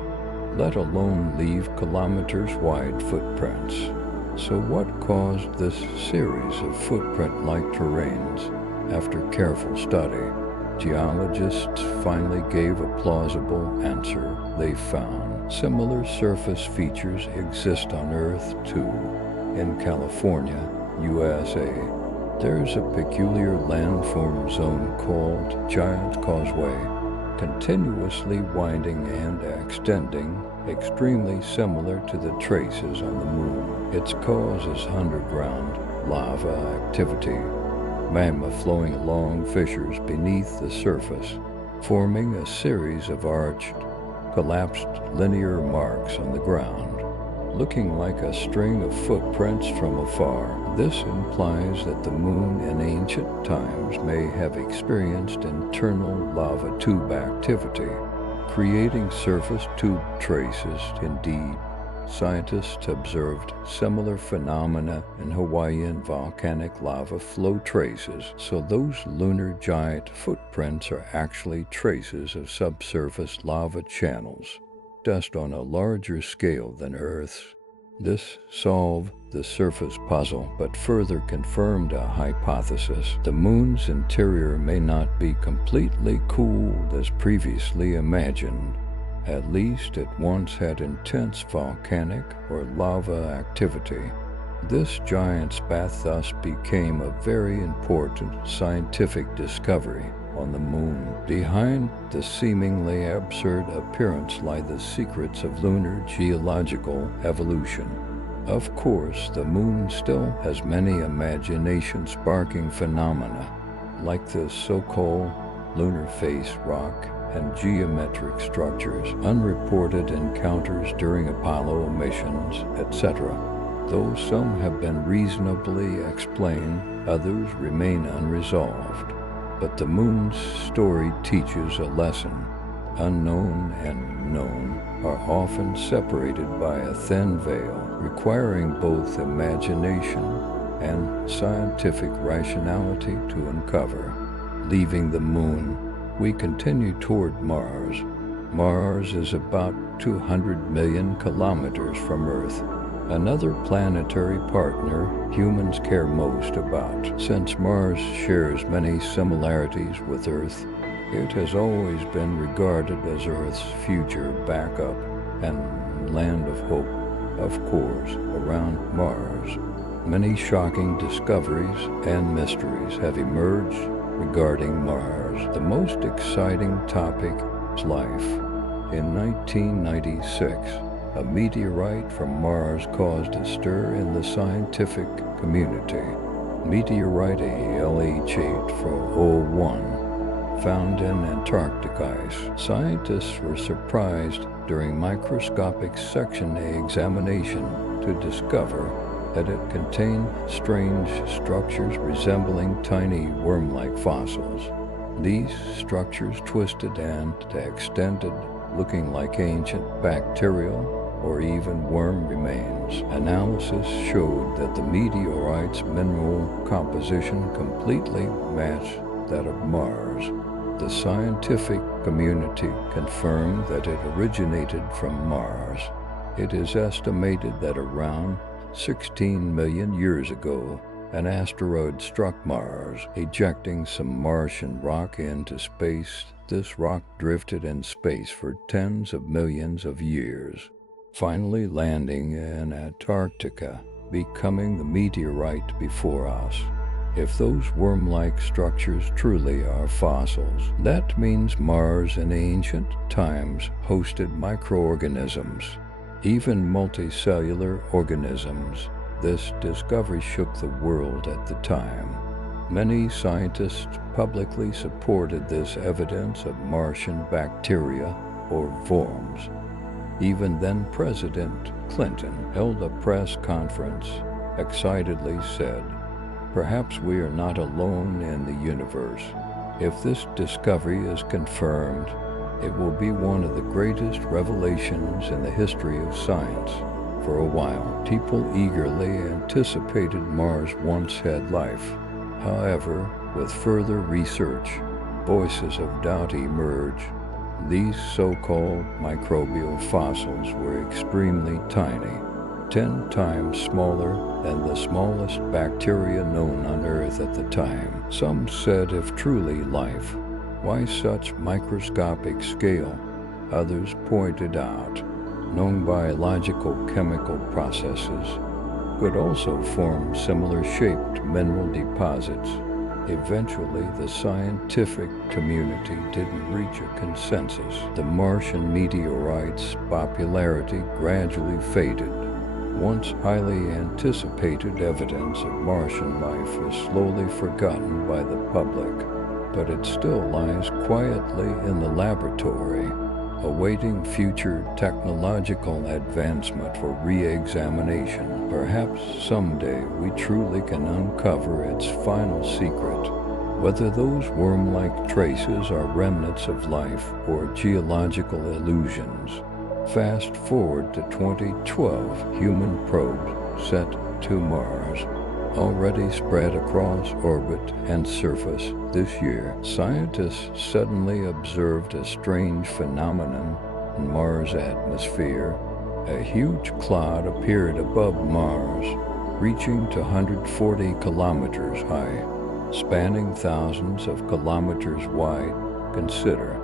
let alone leave kilometers-wide footprints. So what caused this series of footprint-like terrains? After careful study, geologists finally gave a plausible answer. They found similar surface features exist on Earth too. In California, USA, there's a peculiar landform zone called Giant Causeway, continuously winding and extending, extremely similar to the traces on the Moon. Its cause is underground lava activity, magma flowing along fissures beneath the surface, forming a series of arched, collapsed linear marks on the ground, looking like a string of footprints from afar. This implies that the Moon in ancient times may have experienced internal lava tube activity, creating surface tube traces. Indeed, scientists observed similar phenomena in Hawaiian volcanic lava flow traces, so those lunar giant footprints are actually traces of subsurface lava channels, dust on a larger scale than Earth's. This solved the surface puzzle, but further confirmed a hypothesis. The Moon's interior may not be completely cooled as previously imagined. At least it once had intense volcanic or lava activity. This giant's path thus became a very important scientific discovery on the Moon. Behind the seemingly absurd appearance lie the secrets of lunar geological evolution. Of course, the Moon still has many imagination-sparking phenomena, like the so-called lunar face rock and geometric structures, unreported encounters during Apollo missions, etc. Though some have been reasonably explained, others remain unresolved. But the moon's story teaches a lesson. Unknown and known are often separated by a thin veil, requiring both imagination and scientific rationality to uncover. Leaving the moon, we continue toward Mars. Mars is about 200 million kilometers from Earth, another planetary partner humans care most about. Since Mars shares many similarities with Earth, it has always been regarded as Earth's future backup and land of hope. Of course, around Mars, many shocking discoveries and mysteries have emerged regarding Mars. The most exciting topic is life. In 1996, a meteorite from Mars caused a stir in the scientific community. Meteorite LH8-01, found in Antarctic ice. Scientists were surprised during microscopic section examination to discover that it contained strange structures resembling tiny worm-like fossils. These structures twisted and extended, looking like ancient bacterial or even worm remains. Analysis showed that the meteorite's mineral composition completely matched that of Mars. The scientific community confirmed that it originated from Mars. It is estimated that around 16 million years ago, an asteroid struck Mars, ejecting some Martian rock into space. This rock drifted in space for tens of millions of years, finally landing in Antarctica, becoming the meteorite before us. If those worm-like structures truly are fossils, that means Mars in ancient times hosted microorganisms, even multicellular organisms. This discovery shook the world at the time. Many scientists publicly supported this evidence of Martian bacteria or worms. Even then President Clinton held a press conference, excitedly said, "Perhaps we are not alone in the universe. If this discovery is confirmed, it will be one of the greatest revelations in the history of science." For a while, people eagerly anticipated Mars once had life. However, with further research, voices of doubt emerged. These so-called microbial fossils were extremely tiny, 10 times smaller than the smallest bacteria known on Earth at the time. Some said, if truly life, why such microscopic scale? Others pointed out, known biological chemical processes could also form similar-shaped mineral deposits. Eventually, the scientific community didn't reach a consensus. The Martian meteorite's popularity gradually faded. Once highly anticipated evidence of Martian life was slowly forgotten by the public, but it still lies quietly in the laboratory, awaiting future technological advancement for re-examination. Perhaps someday we truly can uncover its final secret, whether those worm-like traces are remnants of life or geological illusions. Fast forward to 2012, human probes set to Mars, already spread across orbit and surface. This year, scientists suddenly observed a strange phenomenon in Mars' atmosphere. A huge cloud appeared above Mars, reaching to 140 kilometers high, spanning thousands of kilometers wide. Consider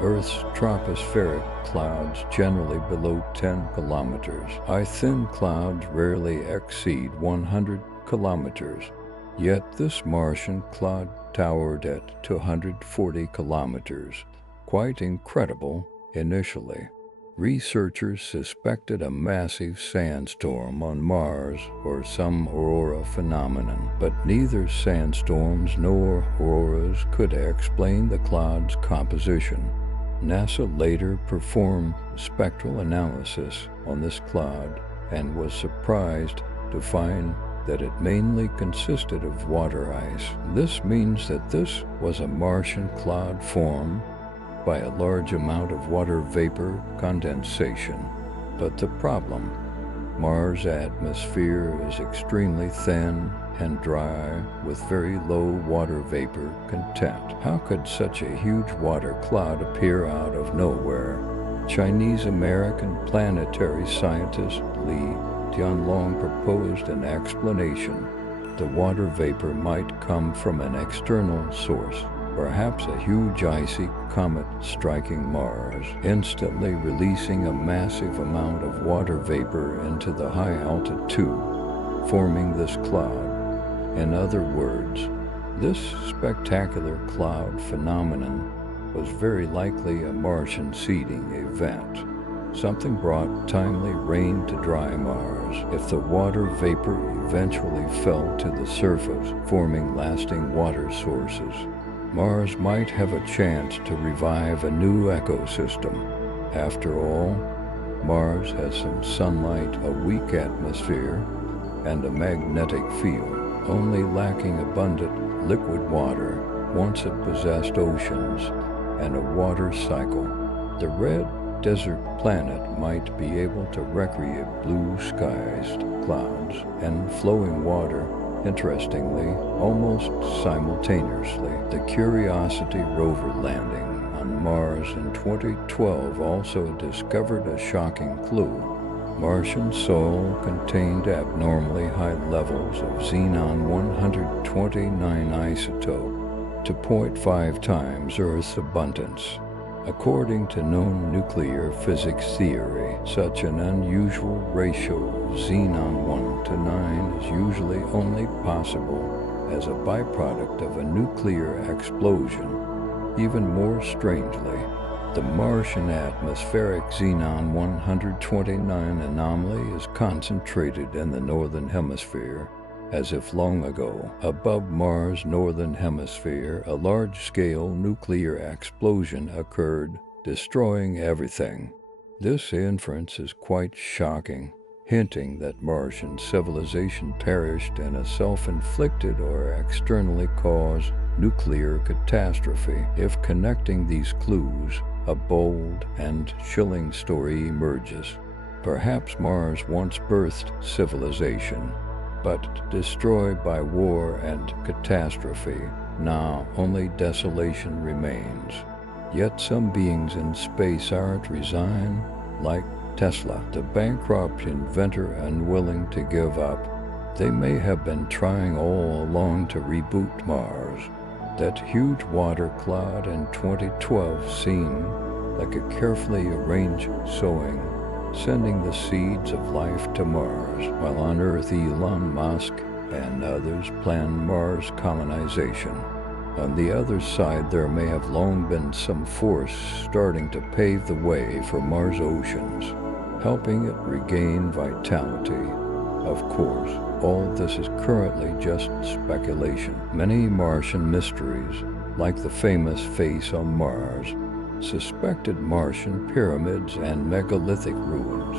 Earth's tropospheric clouds generally below 10 kilometers high. Thin clouds rarely exceed 100 kilometers, yet this Martian cloud towered at 240 kilometers. Quite incredible initially. Researchers suspected a massive sandstorm on Mars or some aurora phenomenon, but neither sandstorms nor auroras could explain the cloud's composition. NASA later performed spectral analysis on this cloud and was surprised to find that it mainly consisted of water ice. This means that this was a Martian cloud formed by a large amount of water vapor condensation. But the problem: Mars' atmosphere is extremely thin and dry with very low water vapor content. How could such a huge water cloud appear out of nowhere? Chinese-American planetary scientist Li Tianlong proposed an explanation. The water vapor might come from an external source, perhaps a huge icy comet striking Mars, instantly releasing a massive amount of water vapor into the high altitude, forming this cloud. In other words, this spectacular cloud phenomenon was very likely a Martian seeding event. Something brought timely rain to dry Mars. If the water vapor eventually fell to the surface, forming lasting water sources, Mars might have a chance to revive a new ecosystem. After all, Mars has some sunlight, a weak atmosphere, and a magnetic field, only lacking abundant liquid water. Once it possessed oceans and a water cycle. The red desert planet might be able to recreate blue skies, clouds, and flowing water, interestingly, almost simultaneously. The Curiosity rover landing on Mars in 2012 also discovered a shocking clue. Martian soil contained abnormally high levels of xenon-129 isotope, to 0.5 times Earth's abundance. According to known nuclear physics theory, such an unusual ratio of xenon-1 to 9 is usually only possible as a byproduct of a nuclear explosion. Even more strangely, the Martian atmospheric xenon-129 anomaly is concentrated in the northern hemisphere, as if long ago, above Mars' northern hemisphere, a large-scale nuclear explosion occurred, destroying everything. This inference is quite shocking, hinting that Martian civilization perished in a self-inflicted or externally caused nuclear catastrophe. If connecting these clues, a bold and chilling story emerges. Perhaps Mars once birthed civilization, but destroyed by war and catastrophe. Now only desolation remains. Yet some beings in space aren't resigned, like Tesla, the bankrupt inventor unwilling to give up. They may have been trying all along to reboot Mars. That huge water cloud in 2012 seemed like a carefully arranged sowing, sending the seeds of life to Mars, while on Earth Elon Musk and others plan Mars colonization. On the other side, there may have long been some force starting to pave the way for Mars' oceans, helping it regain vitality. Of course, all this is currently just speculation. Many Martian mysteries, like the famous face on Mars, suspected Martian pyramids and megalithic ruins,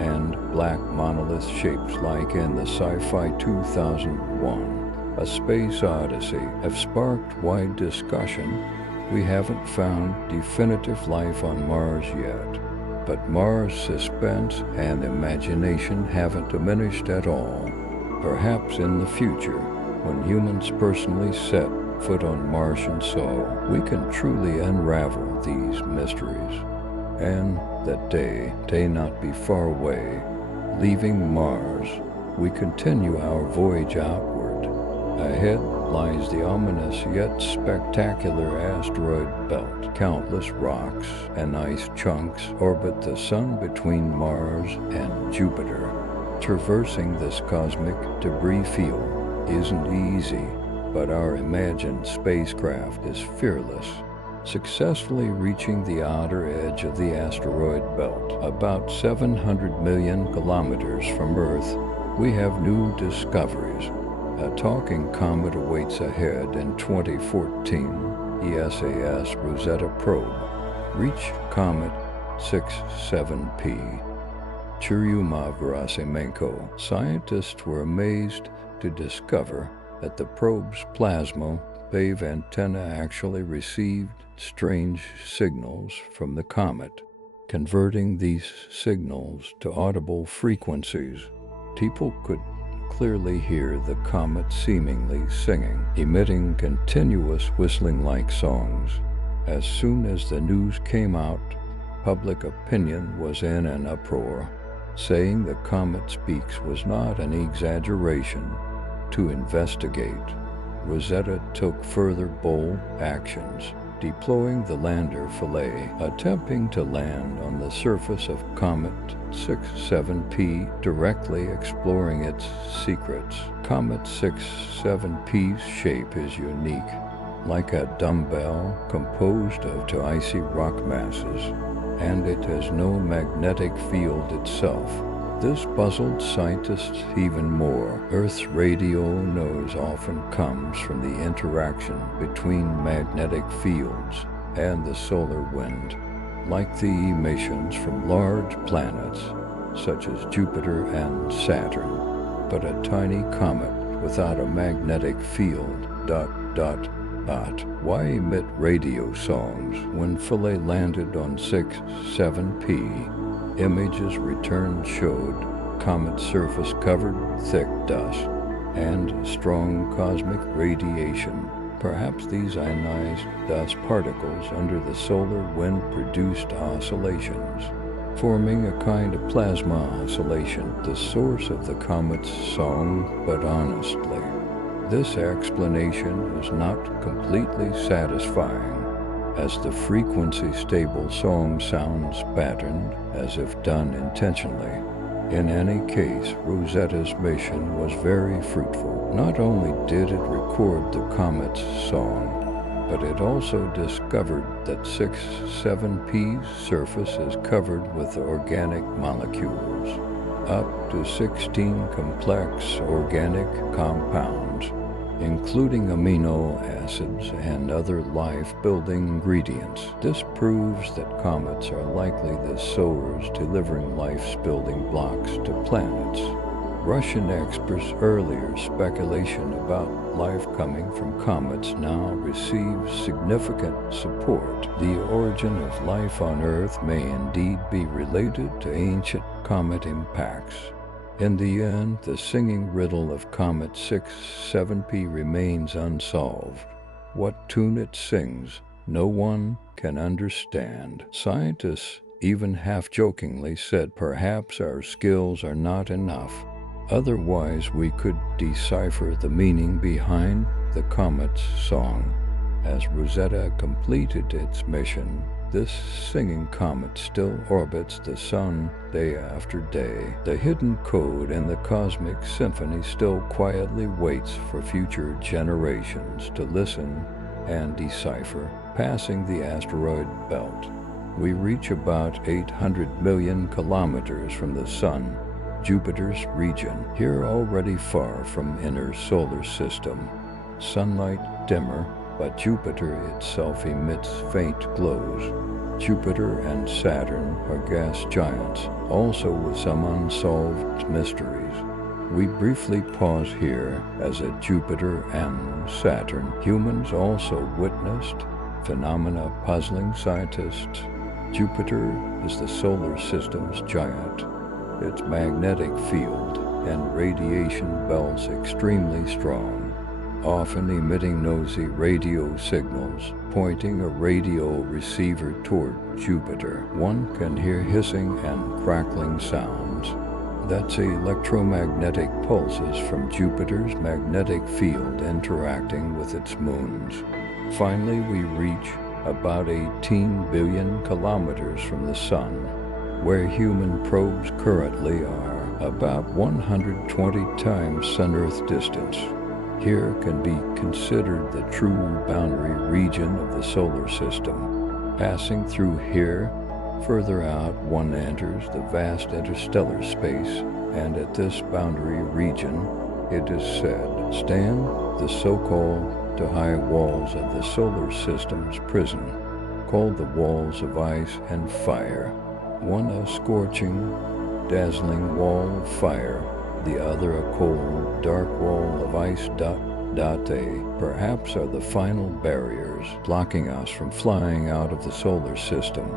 and black monolith shapes like in the sci-fi 2001, A Space Odyssey, have sparked wide discussion. We haven't found definitive life on Mars yet, but Mars' suspense and imagination haven't diminished at all. Perhaps in the future, when humans personally set foot on Martian soil, we can truly unravel these mysteries. And that day not be far away. Leaving Mars, we continue our voyage outward. Ahead lies the ominous yet spectacular asteroid belt. Countless rocks and ice chunks orbit the sun between Mars and Jupiter. Traversing this cosmic debris field isn't easy, but our imagined spacecraft is fearless, successfully reaching the outer edge of the asteroid belt. About 700 million kilometers from Earth, we have new discoveries. A talking comet awaits ahead in 2014. ESA's Rosetta probe reached Comet 67P. Churyumov-Gerasimenko. Scientists were amazed to discover that the probe's plasma wave antenna actually received strange signals from the comet. Converting these signals to audible frequencies, people could clearly hear the comet seemingly singing, emitting continuous whistling-like songs. As soon as the news came out, public opinion was in an uproar. Saying the comet speaks was not an exaggeration. To investigate, Rosetta took further bold actions, deploying the lander Philae, attempting to land on the surface of Comet 67P, directly exploring its secrets. Comet 67P's shape is unique, like a dumbbell composed of two icy rock masses, and it has no magnetic field itself. This puzzled scientists even more. Earth's radio noise often comes from the interaction between magnetic fields and the solar wind, like the emissions from large planets such as Jupiter and Saturn. But a tiny comet without a magnetic field, ... Why emit radio songs? When Philae landed on 67P, images returned showed comet surface covered thick dust and strong cosmic radiation. Perhaps these ionized dust particles under the solar wind produced oscillations, forming a kind of plasma oscillation, the source of the comet's song. But honestly, this explanation is not completely satisfying, as the frequency-stable song sounds patterned, as if done intentionally. In any case, Rosetta's mission was very fruitful. Not only did it record the comet's song, but it also discovered that 67P's surface is covered with organic molecules, up to 16 complex organic compounds, including amino acids and other life-building ingredients. This proves that comets are likely the sowers delivering life's building blocks to planets. Russian experts' earlier speculation about life coming from comets now receives significant support. The origin of life on Earth may indeed be related to ancient comet impacts. In the end, the singing riddle of Comet 67P remains unsolved. What tune it sings, no one can understand. Scientists even half-jokingly said perhaps our skills are not enough. Otherwise, we could decipher the meaning behind the comet's song. As Rosetta completed its mission, this singing comet still orbits the sun day after day. The hidden code in the cosmic symphony still quietly waits for future generations to listen and decipher. Passing the asteroid belt, we reach about 800 million kilometers from the sun, Jupiter's region. Here, already far from inner solar system, sunlight dimmer, but Jupiter itself emits faint glows. Jupiter and Saturn are gas giants, also with some unsolved mysteries. We briefly pause here, as at Jupiter and Saturn, humans also witnessed phenomena puzzling scientists. Jupiter is the solar system's giant, its magnetic field and radiation belts extremely strong, often emitting noisy radio signals, pointing a radio receiver toward Jupiter. One can hear hissing and crackling sounds. That's electromagnetic pulses from Jupiter's magnetic field interacting with its moons. Finally, we reach about 18 billion kilometers from the Sun, where human probes currently are, about 120 times Sun-Earth distance. Here can be considered the true boundary region of the solar system. Passing through here, further out one enters the vast interstellar space, and at this boundary region, it is said, stand the so-called high walls of the solar system's prison, called the walls of ice and fire. One a scorching dazzling wall of fire, the other a cold, dark wall of ice. They perhaps are the final barriers blocking us from flying out of the solar system.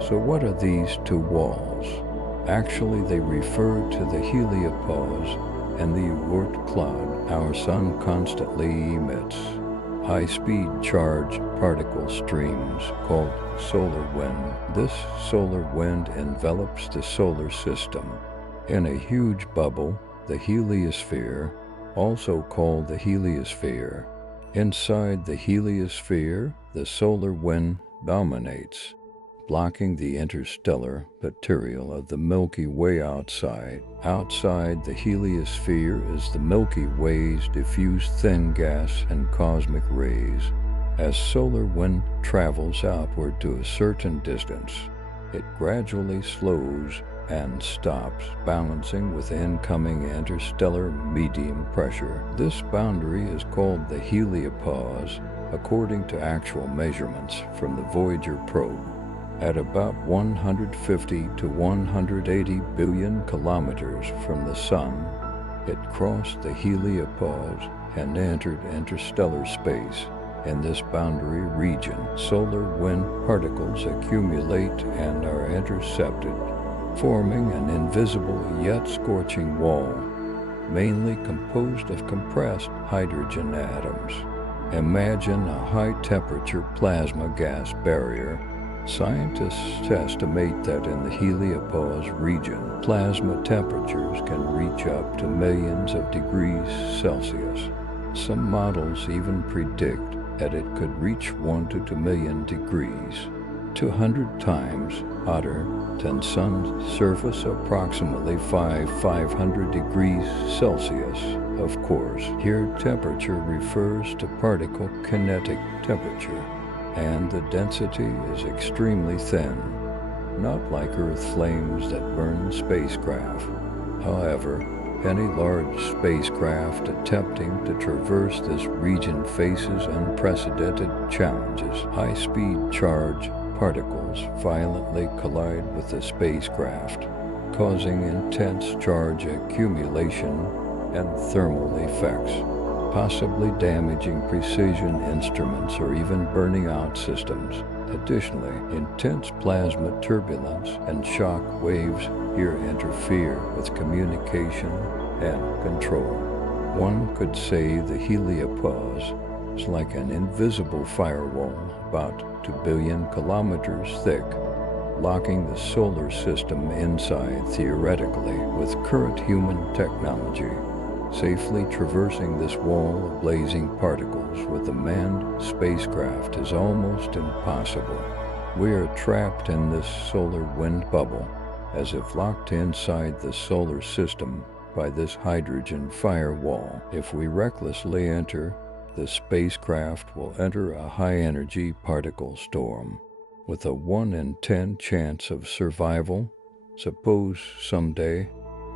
So what are these two walls? Actually, they refer to the heliopause and the Oort cloud our sun constantly emits. High-speed charged particle streams called solar wind. This solar wind envelops the solar system in a huge bubble, the heliosphere, also called the heliosphere. Inside the heliosphere, the solar wind dominates, blocking the interstellar material of the Milky Way outside. Outside the heliosphere is the Milky Way's diffuse thin gas and cosmic rays. As solar wind travels outward to a certain distance, it gradually slows and stops, balancing with incoming interstellar medium pressure. This boundary is called the heliopause, according to actual measurements from the Voyager probe. At about 150 to 180 billion kilometers from the Sun, it crossed the heliopause and entered interstellar space. In this boundary region, solar wind particles accumulate and are intercepted, forming an invisible yet scorching wall, mainly composed of compressed hydrogen atoms. Imagine a high-temperature plasma gas barrier. Scientists estimate that in the heliopause region, plasma temperatures can reach up to millions of degrees Celsius. Some models even predict that it could reach 1 to 2 million degrees, 200 times hotter than Sun's surface, approximately 500 degrees Celsius. Of course, here temperature refers to particle kinetic temperature, and the density is extremely thin, not like Earth flames that burn spacecraft. However, any large spacecraft attempting to traverse this region faces unprecedented challenges. High-speed charged particles violently collide with the spacecraft, causing intense charge accumulation and thermal effects, possibly damaging precision instruments or even burning out systems. Additionally, intense plasma turbulence and shock waves here interfere with communication and control. One could say the heliopause is like an invisible firewall about 2 billion kilometers thick, locking the solar system inside theoretically. With current human technology, safely traversing this wall of blazing particles with a manned spacecraft is almost impossible. We are trapped in this solar wind bubble, as if locked inside the solar system by this hydrogen firewall. If we recklessly enter, the spacecraft will enter a high-energy particle storm with a 1 in 10 chance of survival. Suppose someday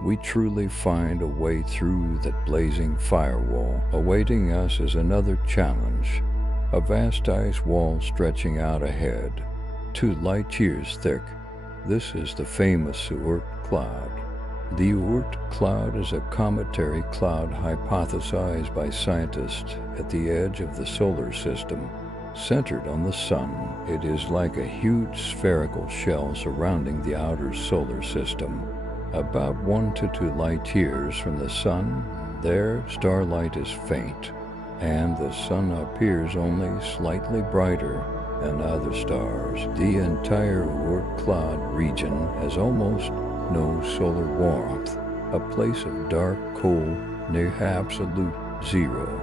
we truly find a way through that blazing firewall. Awaiting us is another challenge, a vast ice wall stretching out ahead, 2 light years thick. This is the famous Oort cloud. The Oort cloud is a cometary cloud hypothesized by scientists at the edge of the solar system, centered on the Sun. It is like a huge spherical shell surrounding the outer solar system. About 1 to 2 light years from the Sun, there starlight is faint, and the Sun appears only slightly brighter than other stars. The entire Oort cloud region has almost no solar warmth, a place of dark, cold, near absolute zero.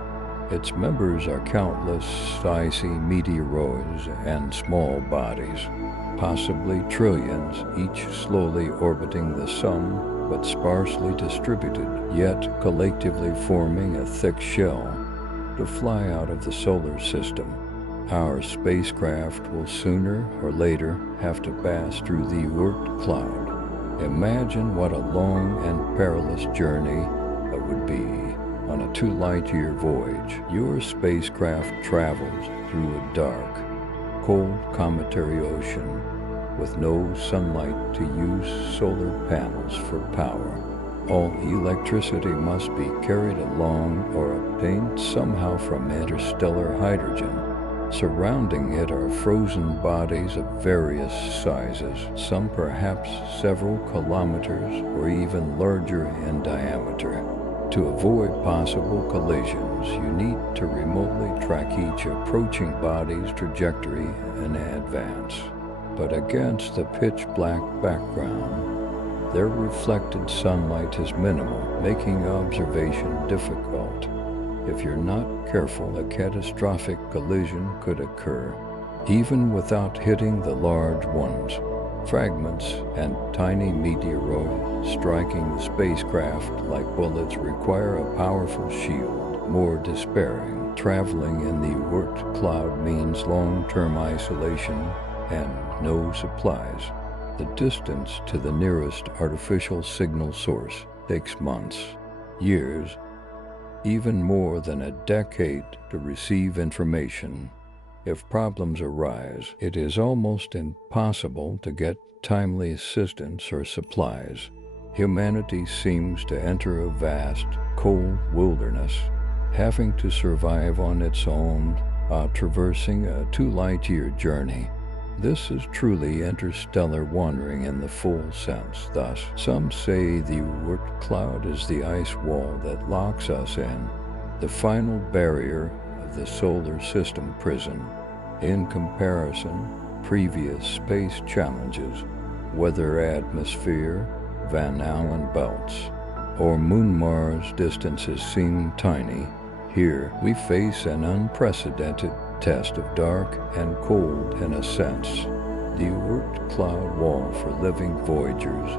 Its members are countless icy meteoroids and small bodies, possibly trillions, each slowly orbiting the Sun, but sparsely distributed, yet collectively forming a thick shell to fly out of the solar system. Our spacecraft will sooner or later have to pass through the Oort cloud. Imagine what a long and perilous journey it would be. On a 2 light-year voyage, your spacecraft travels through a dark, cold cometary ocean, with no sunlight to use solar panels for power. All electricity must be carried along or obtained somehow from interstellar hydrogen. Surrounding it are frozen bodies of various sizes, some perhaps several kilometers or even larger in diameter. To avoid possible collisions, you need to remotely track each approaching body's trajectory in advance. But against the pitch-black background, their reflected sunlight is minimal, making observation difficult. If you're not careful, a catastrophic collision could occur, even without hitting the large ones. Fragments and tiny meteoroids striking the spacecraft like bullets require a powerful shield. More despairing, traveling in the Oort cloud means long-term isolation and no supplies. The distance to the nearest artificial signal source takes months, years, even more than a decade to receive information. If problems arise, it is almost impossible to get timely assistance or supplies. Humanity seems to enter a vast, cold wilderness, having to survive on its own, traversing a 2-light-year journey. This is truly interstellar wandering in the full sense. Thus, some say the Oort cloud is the ice wall that locks us in, the final barrier of the solar system prison. In comparison, previous space challenges, whether atmosphere, Van Allen belts, or Moon-Mars distances seem tiny. Here, we face an unprecedented test of dark and cold in a sense. The Oort cloud wall for living voyagers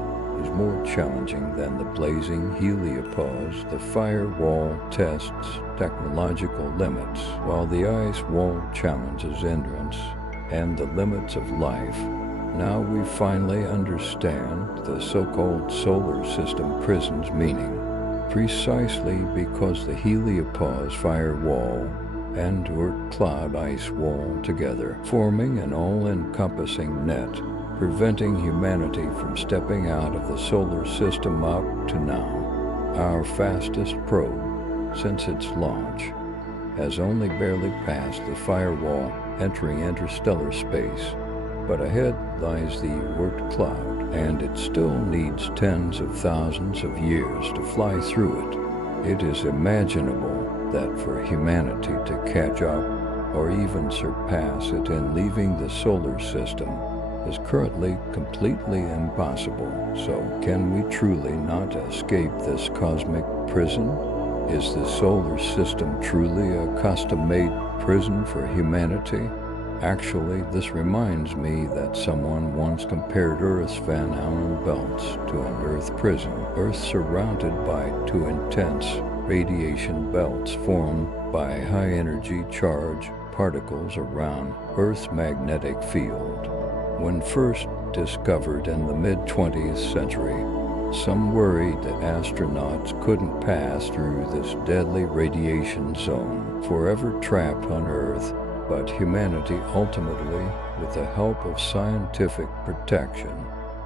is more challenging than the blazing heliopause. The firewall tests technological limits, while the ice wall challenges endurance and the limits of life. Now we finally understand the so-called solar system prison's meaning, precisely because the heliopause firewall and Oort cloud ice wall together, forming an all-encompassing net, preventing humanity from stepping out of the solar system up to now. Our fastest probe, since its launch, has only barely passed the firewall, entering interstellar space. But ahead lies the Oort cloud, and it still needs tens of thousands of years to fly through it. It is imaginable that for humanity to catch up or even surpass it in leaving the solar system is currently completely impossible. So, can we truly not escape this cosmic prison? Is the solar system truly a custom-made prison for humanity? Actually, this reminds me that someone once compared Earth's Van Allen belts to an Earth prison. Earth surrounded by two intense radiation belts formed by high-energy charge particles around Earth's magnetic field. When first discovered in the mid-20th century, some worried that astronauts couldn't pass through this deadly radiation zone, forever trapped on Earth. But humanity ultimately, with the help of scientific protection,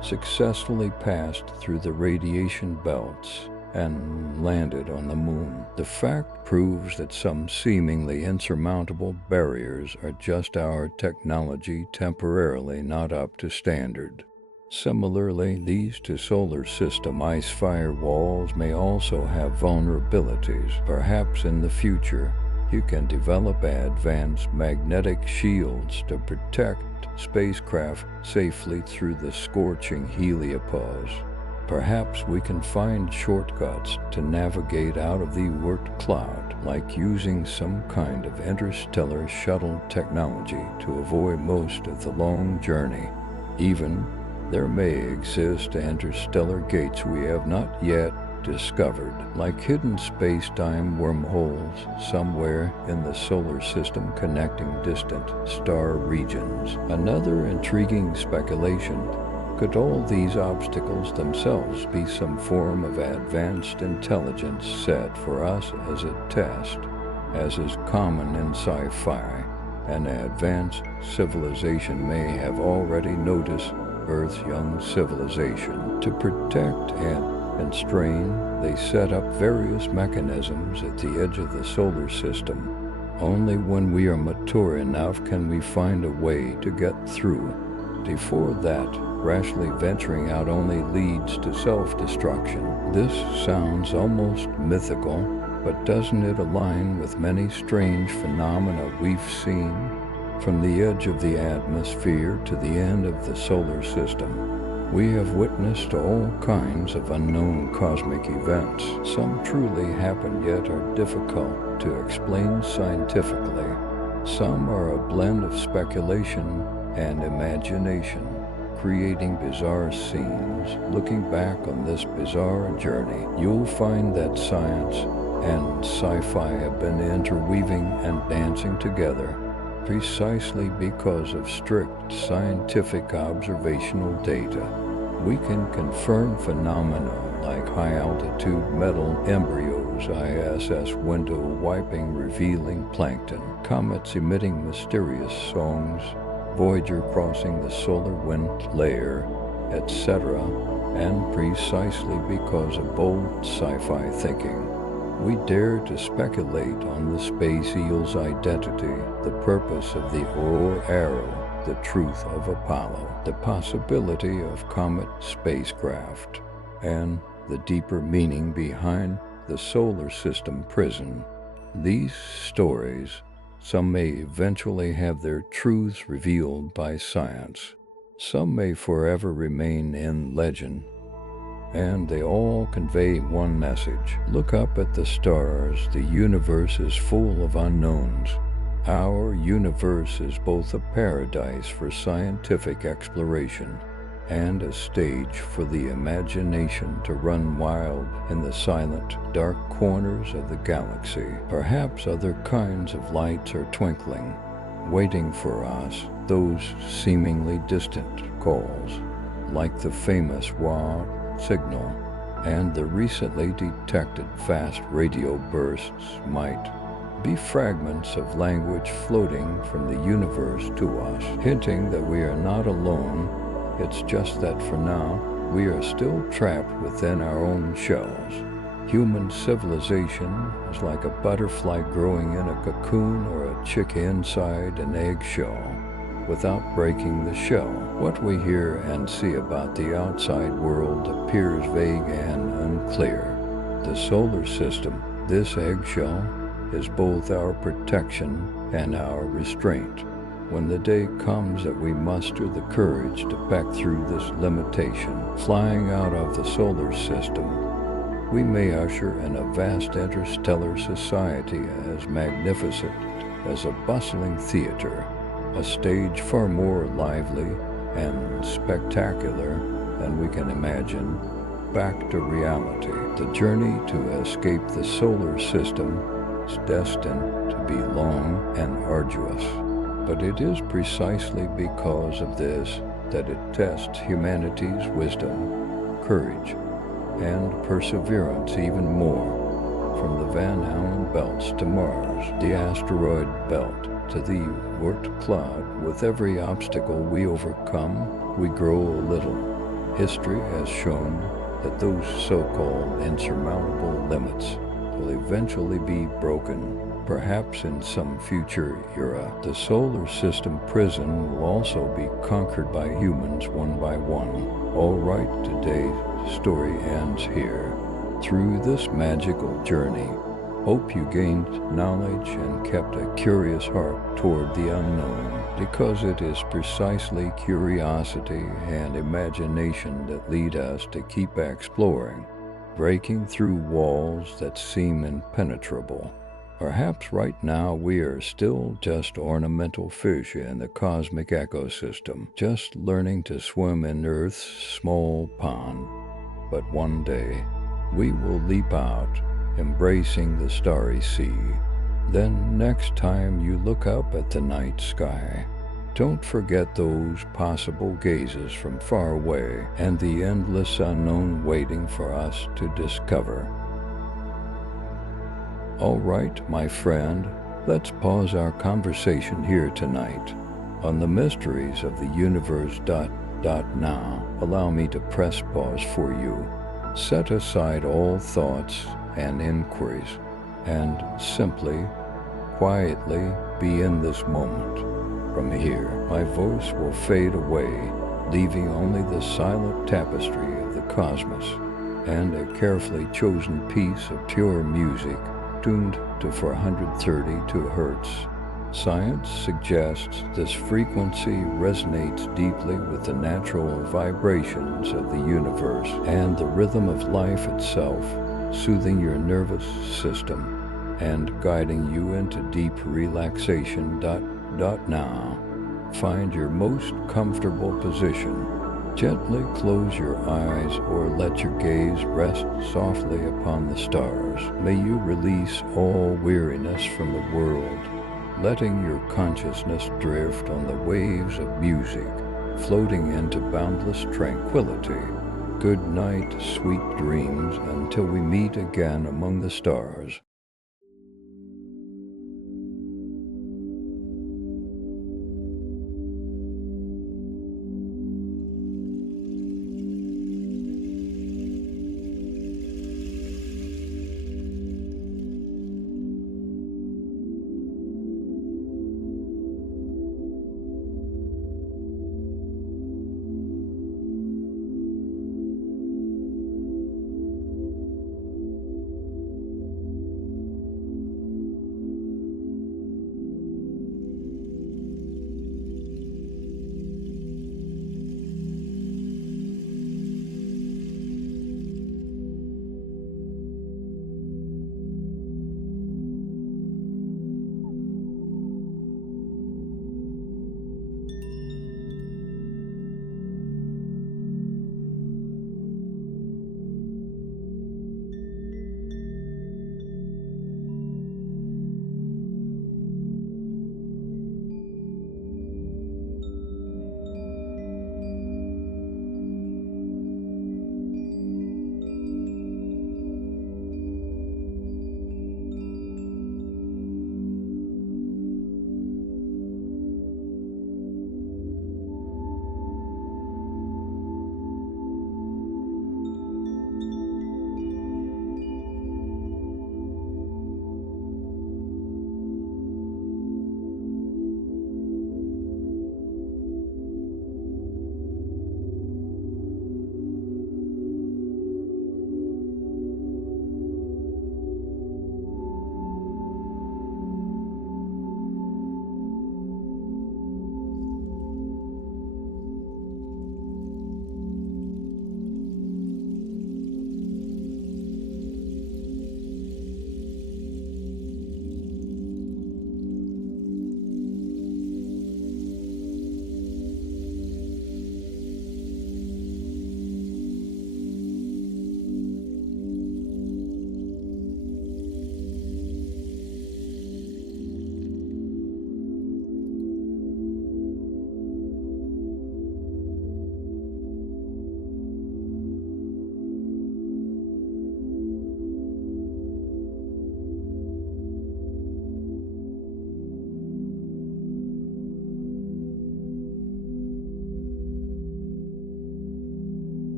successfully passed through the radiation belts and landed on the moon. The fact proves that some seemingly insurmountable barriers are just our technology temporarily not up to standard. Similarly, these two solar system ice firewalls may also have vulnerabilities. Perhaps in the future, you can develop advanced magnetic shields to protect spacecraft safely through the scorching heliopause. Perhaps we can find shortcuts to navigate out of the Oort cloud, like using some kind of interstellar shuttle technology to avoid most of the long journey. Even there may exist interstellar gates we have not yet discovered, like hidden space-time wormholes somewhere in the solar system connecting distant star regions. Another intriguing speculation: could all these obstacles themselves be some form of advanced intelligence set for us as a test, as is common in sci-fi? An advanced civilization may have already noticed Earth's young civilization. To protect and constrain, they set up various mechanisms at the edge of the solar system. Only when we are mature enough can we find a way to get through. Before that, rashly venturing out only leads to self-destruction. This sounds almost mythical, but doesn't it align with many strange phenomena we've seen? From the edge of the atmosphere to the end of the solar system, we have witnessed all kinds of unknown cosmic events. Some truly happened yet are difficult to explain scientifically. Some are a blend of speculation and imagination, creating bizarre scenes. Looking back on this bizarre journey, you'll find that science and sci-fi have been interweaving and dancing together, precisely because of strict scientific observational data. We can confirm phenomena like high-altitude metal embryos, ISS window wiping revealing plankton, comets emitting mysterious songs, Voyager crossing the solar wind layer, etc., and precisely because of bold sci-fi thinking, we dare to speculate on the space eel's identity, the purpose of the Aurora Arrow, the truth of Apollo, the possibility of comet spacecraft, and the deeper meaning behind the solar system prison. These stories, some may eventually have their truths revealed by science. Some may forever remain in legend. And they all convey one message. Look up at the stars. The universe is full of unknowns. Our universe is both a paradise for scientific exploration and a stage for the imagination to run wild in the silent, dark corners of the galaxy. Perhaps other kinds of lights are twinkling, waiting for us, those seemingly distant calls, like the famous WA signal, and the recently detected fast radio bursts might be fragments of language floating from the universe to us, hinting that we are not alone. It's just that for now, we are still trapped within our own shells. Human civilization is like a butterfly growing in a cocoon or a chick inside an eggshell, without breaking the shell. What we hear and see about the outside world appears vague and unclear. The solar system, this eggshell, is both our protection and our restraint. When the day comes that we muster the courage to peck through this limitation, flying out of the solar system, we may usher in a vast interstellar society as magnificent as a bustling theater, a stage far more lively and spectacular than we can imagine. Back to reality. The journey to escape the solar system is destined to be long and arduous. But it is precisely because of this that it tests humanity's wisdom, courage, and perseverance even more. From the Van Allen belts to Mars, the asteroid belt to the Oort cloud, with every obstacle we overcome, we grow a little. History has shown that those so-called insurmountable limits will eventually be broken. Perhaps in some future era, the solar system prison will also be conquered by humans one by one. All right, today's story ends here. Through this magical journey, hope you gained knowledge and kept a curious heart toward the unknown, because it is precisely curiosity and imagination that lead us to keep exploring, breaking through walls that seem impenetrable. Perhaps right now we are still just ornamental fish in the cosmic ecosystem, just learning to swim in Earth's small pond. But one day, we will leap out, embracing the starry sea. Then next time you look up at the night sky, don't forget those possible gazes from far away and the endless unknown waiting for us to discover. All right, my friend, Let's pause our conversation here tonight on the mysteries of the universe. Now, allow me to press pause for you. Set aside all thoughts and inquiries and simply, quietly be in this moment. From here, my voice will fade away, leaving only the silent tapestry of the cosmos and a carefully chosen piece of pure music tuned to 432 Hertz. Science suggests this frequency resonates deeply with the natural vibrations of the universe and the rhythm of life itself, soothing your nervous system and guiding you into deep relaxation. Now, find your most comfortable position. Gently close your eyes or let your gaze rest softly upon the stars. May you release all weariness from the world, letting your consciousness drift on the waves of music, floating into boundless tranquility. Good night, sweet dreams, until we meet again among the stars.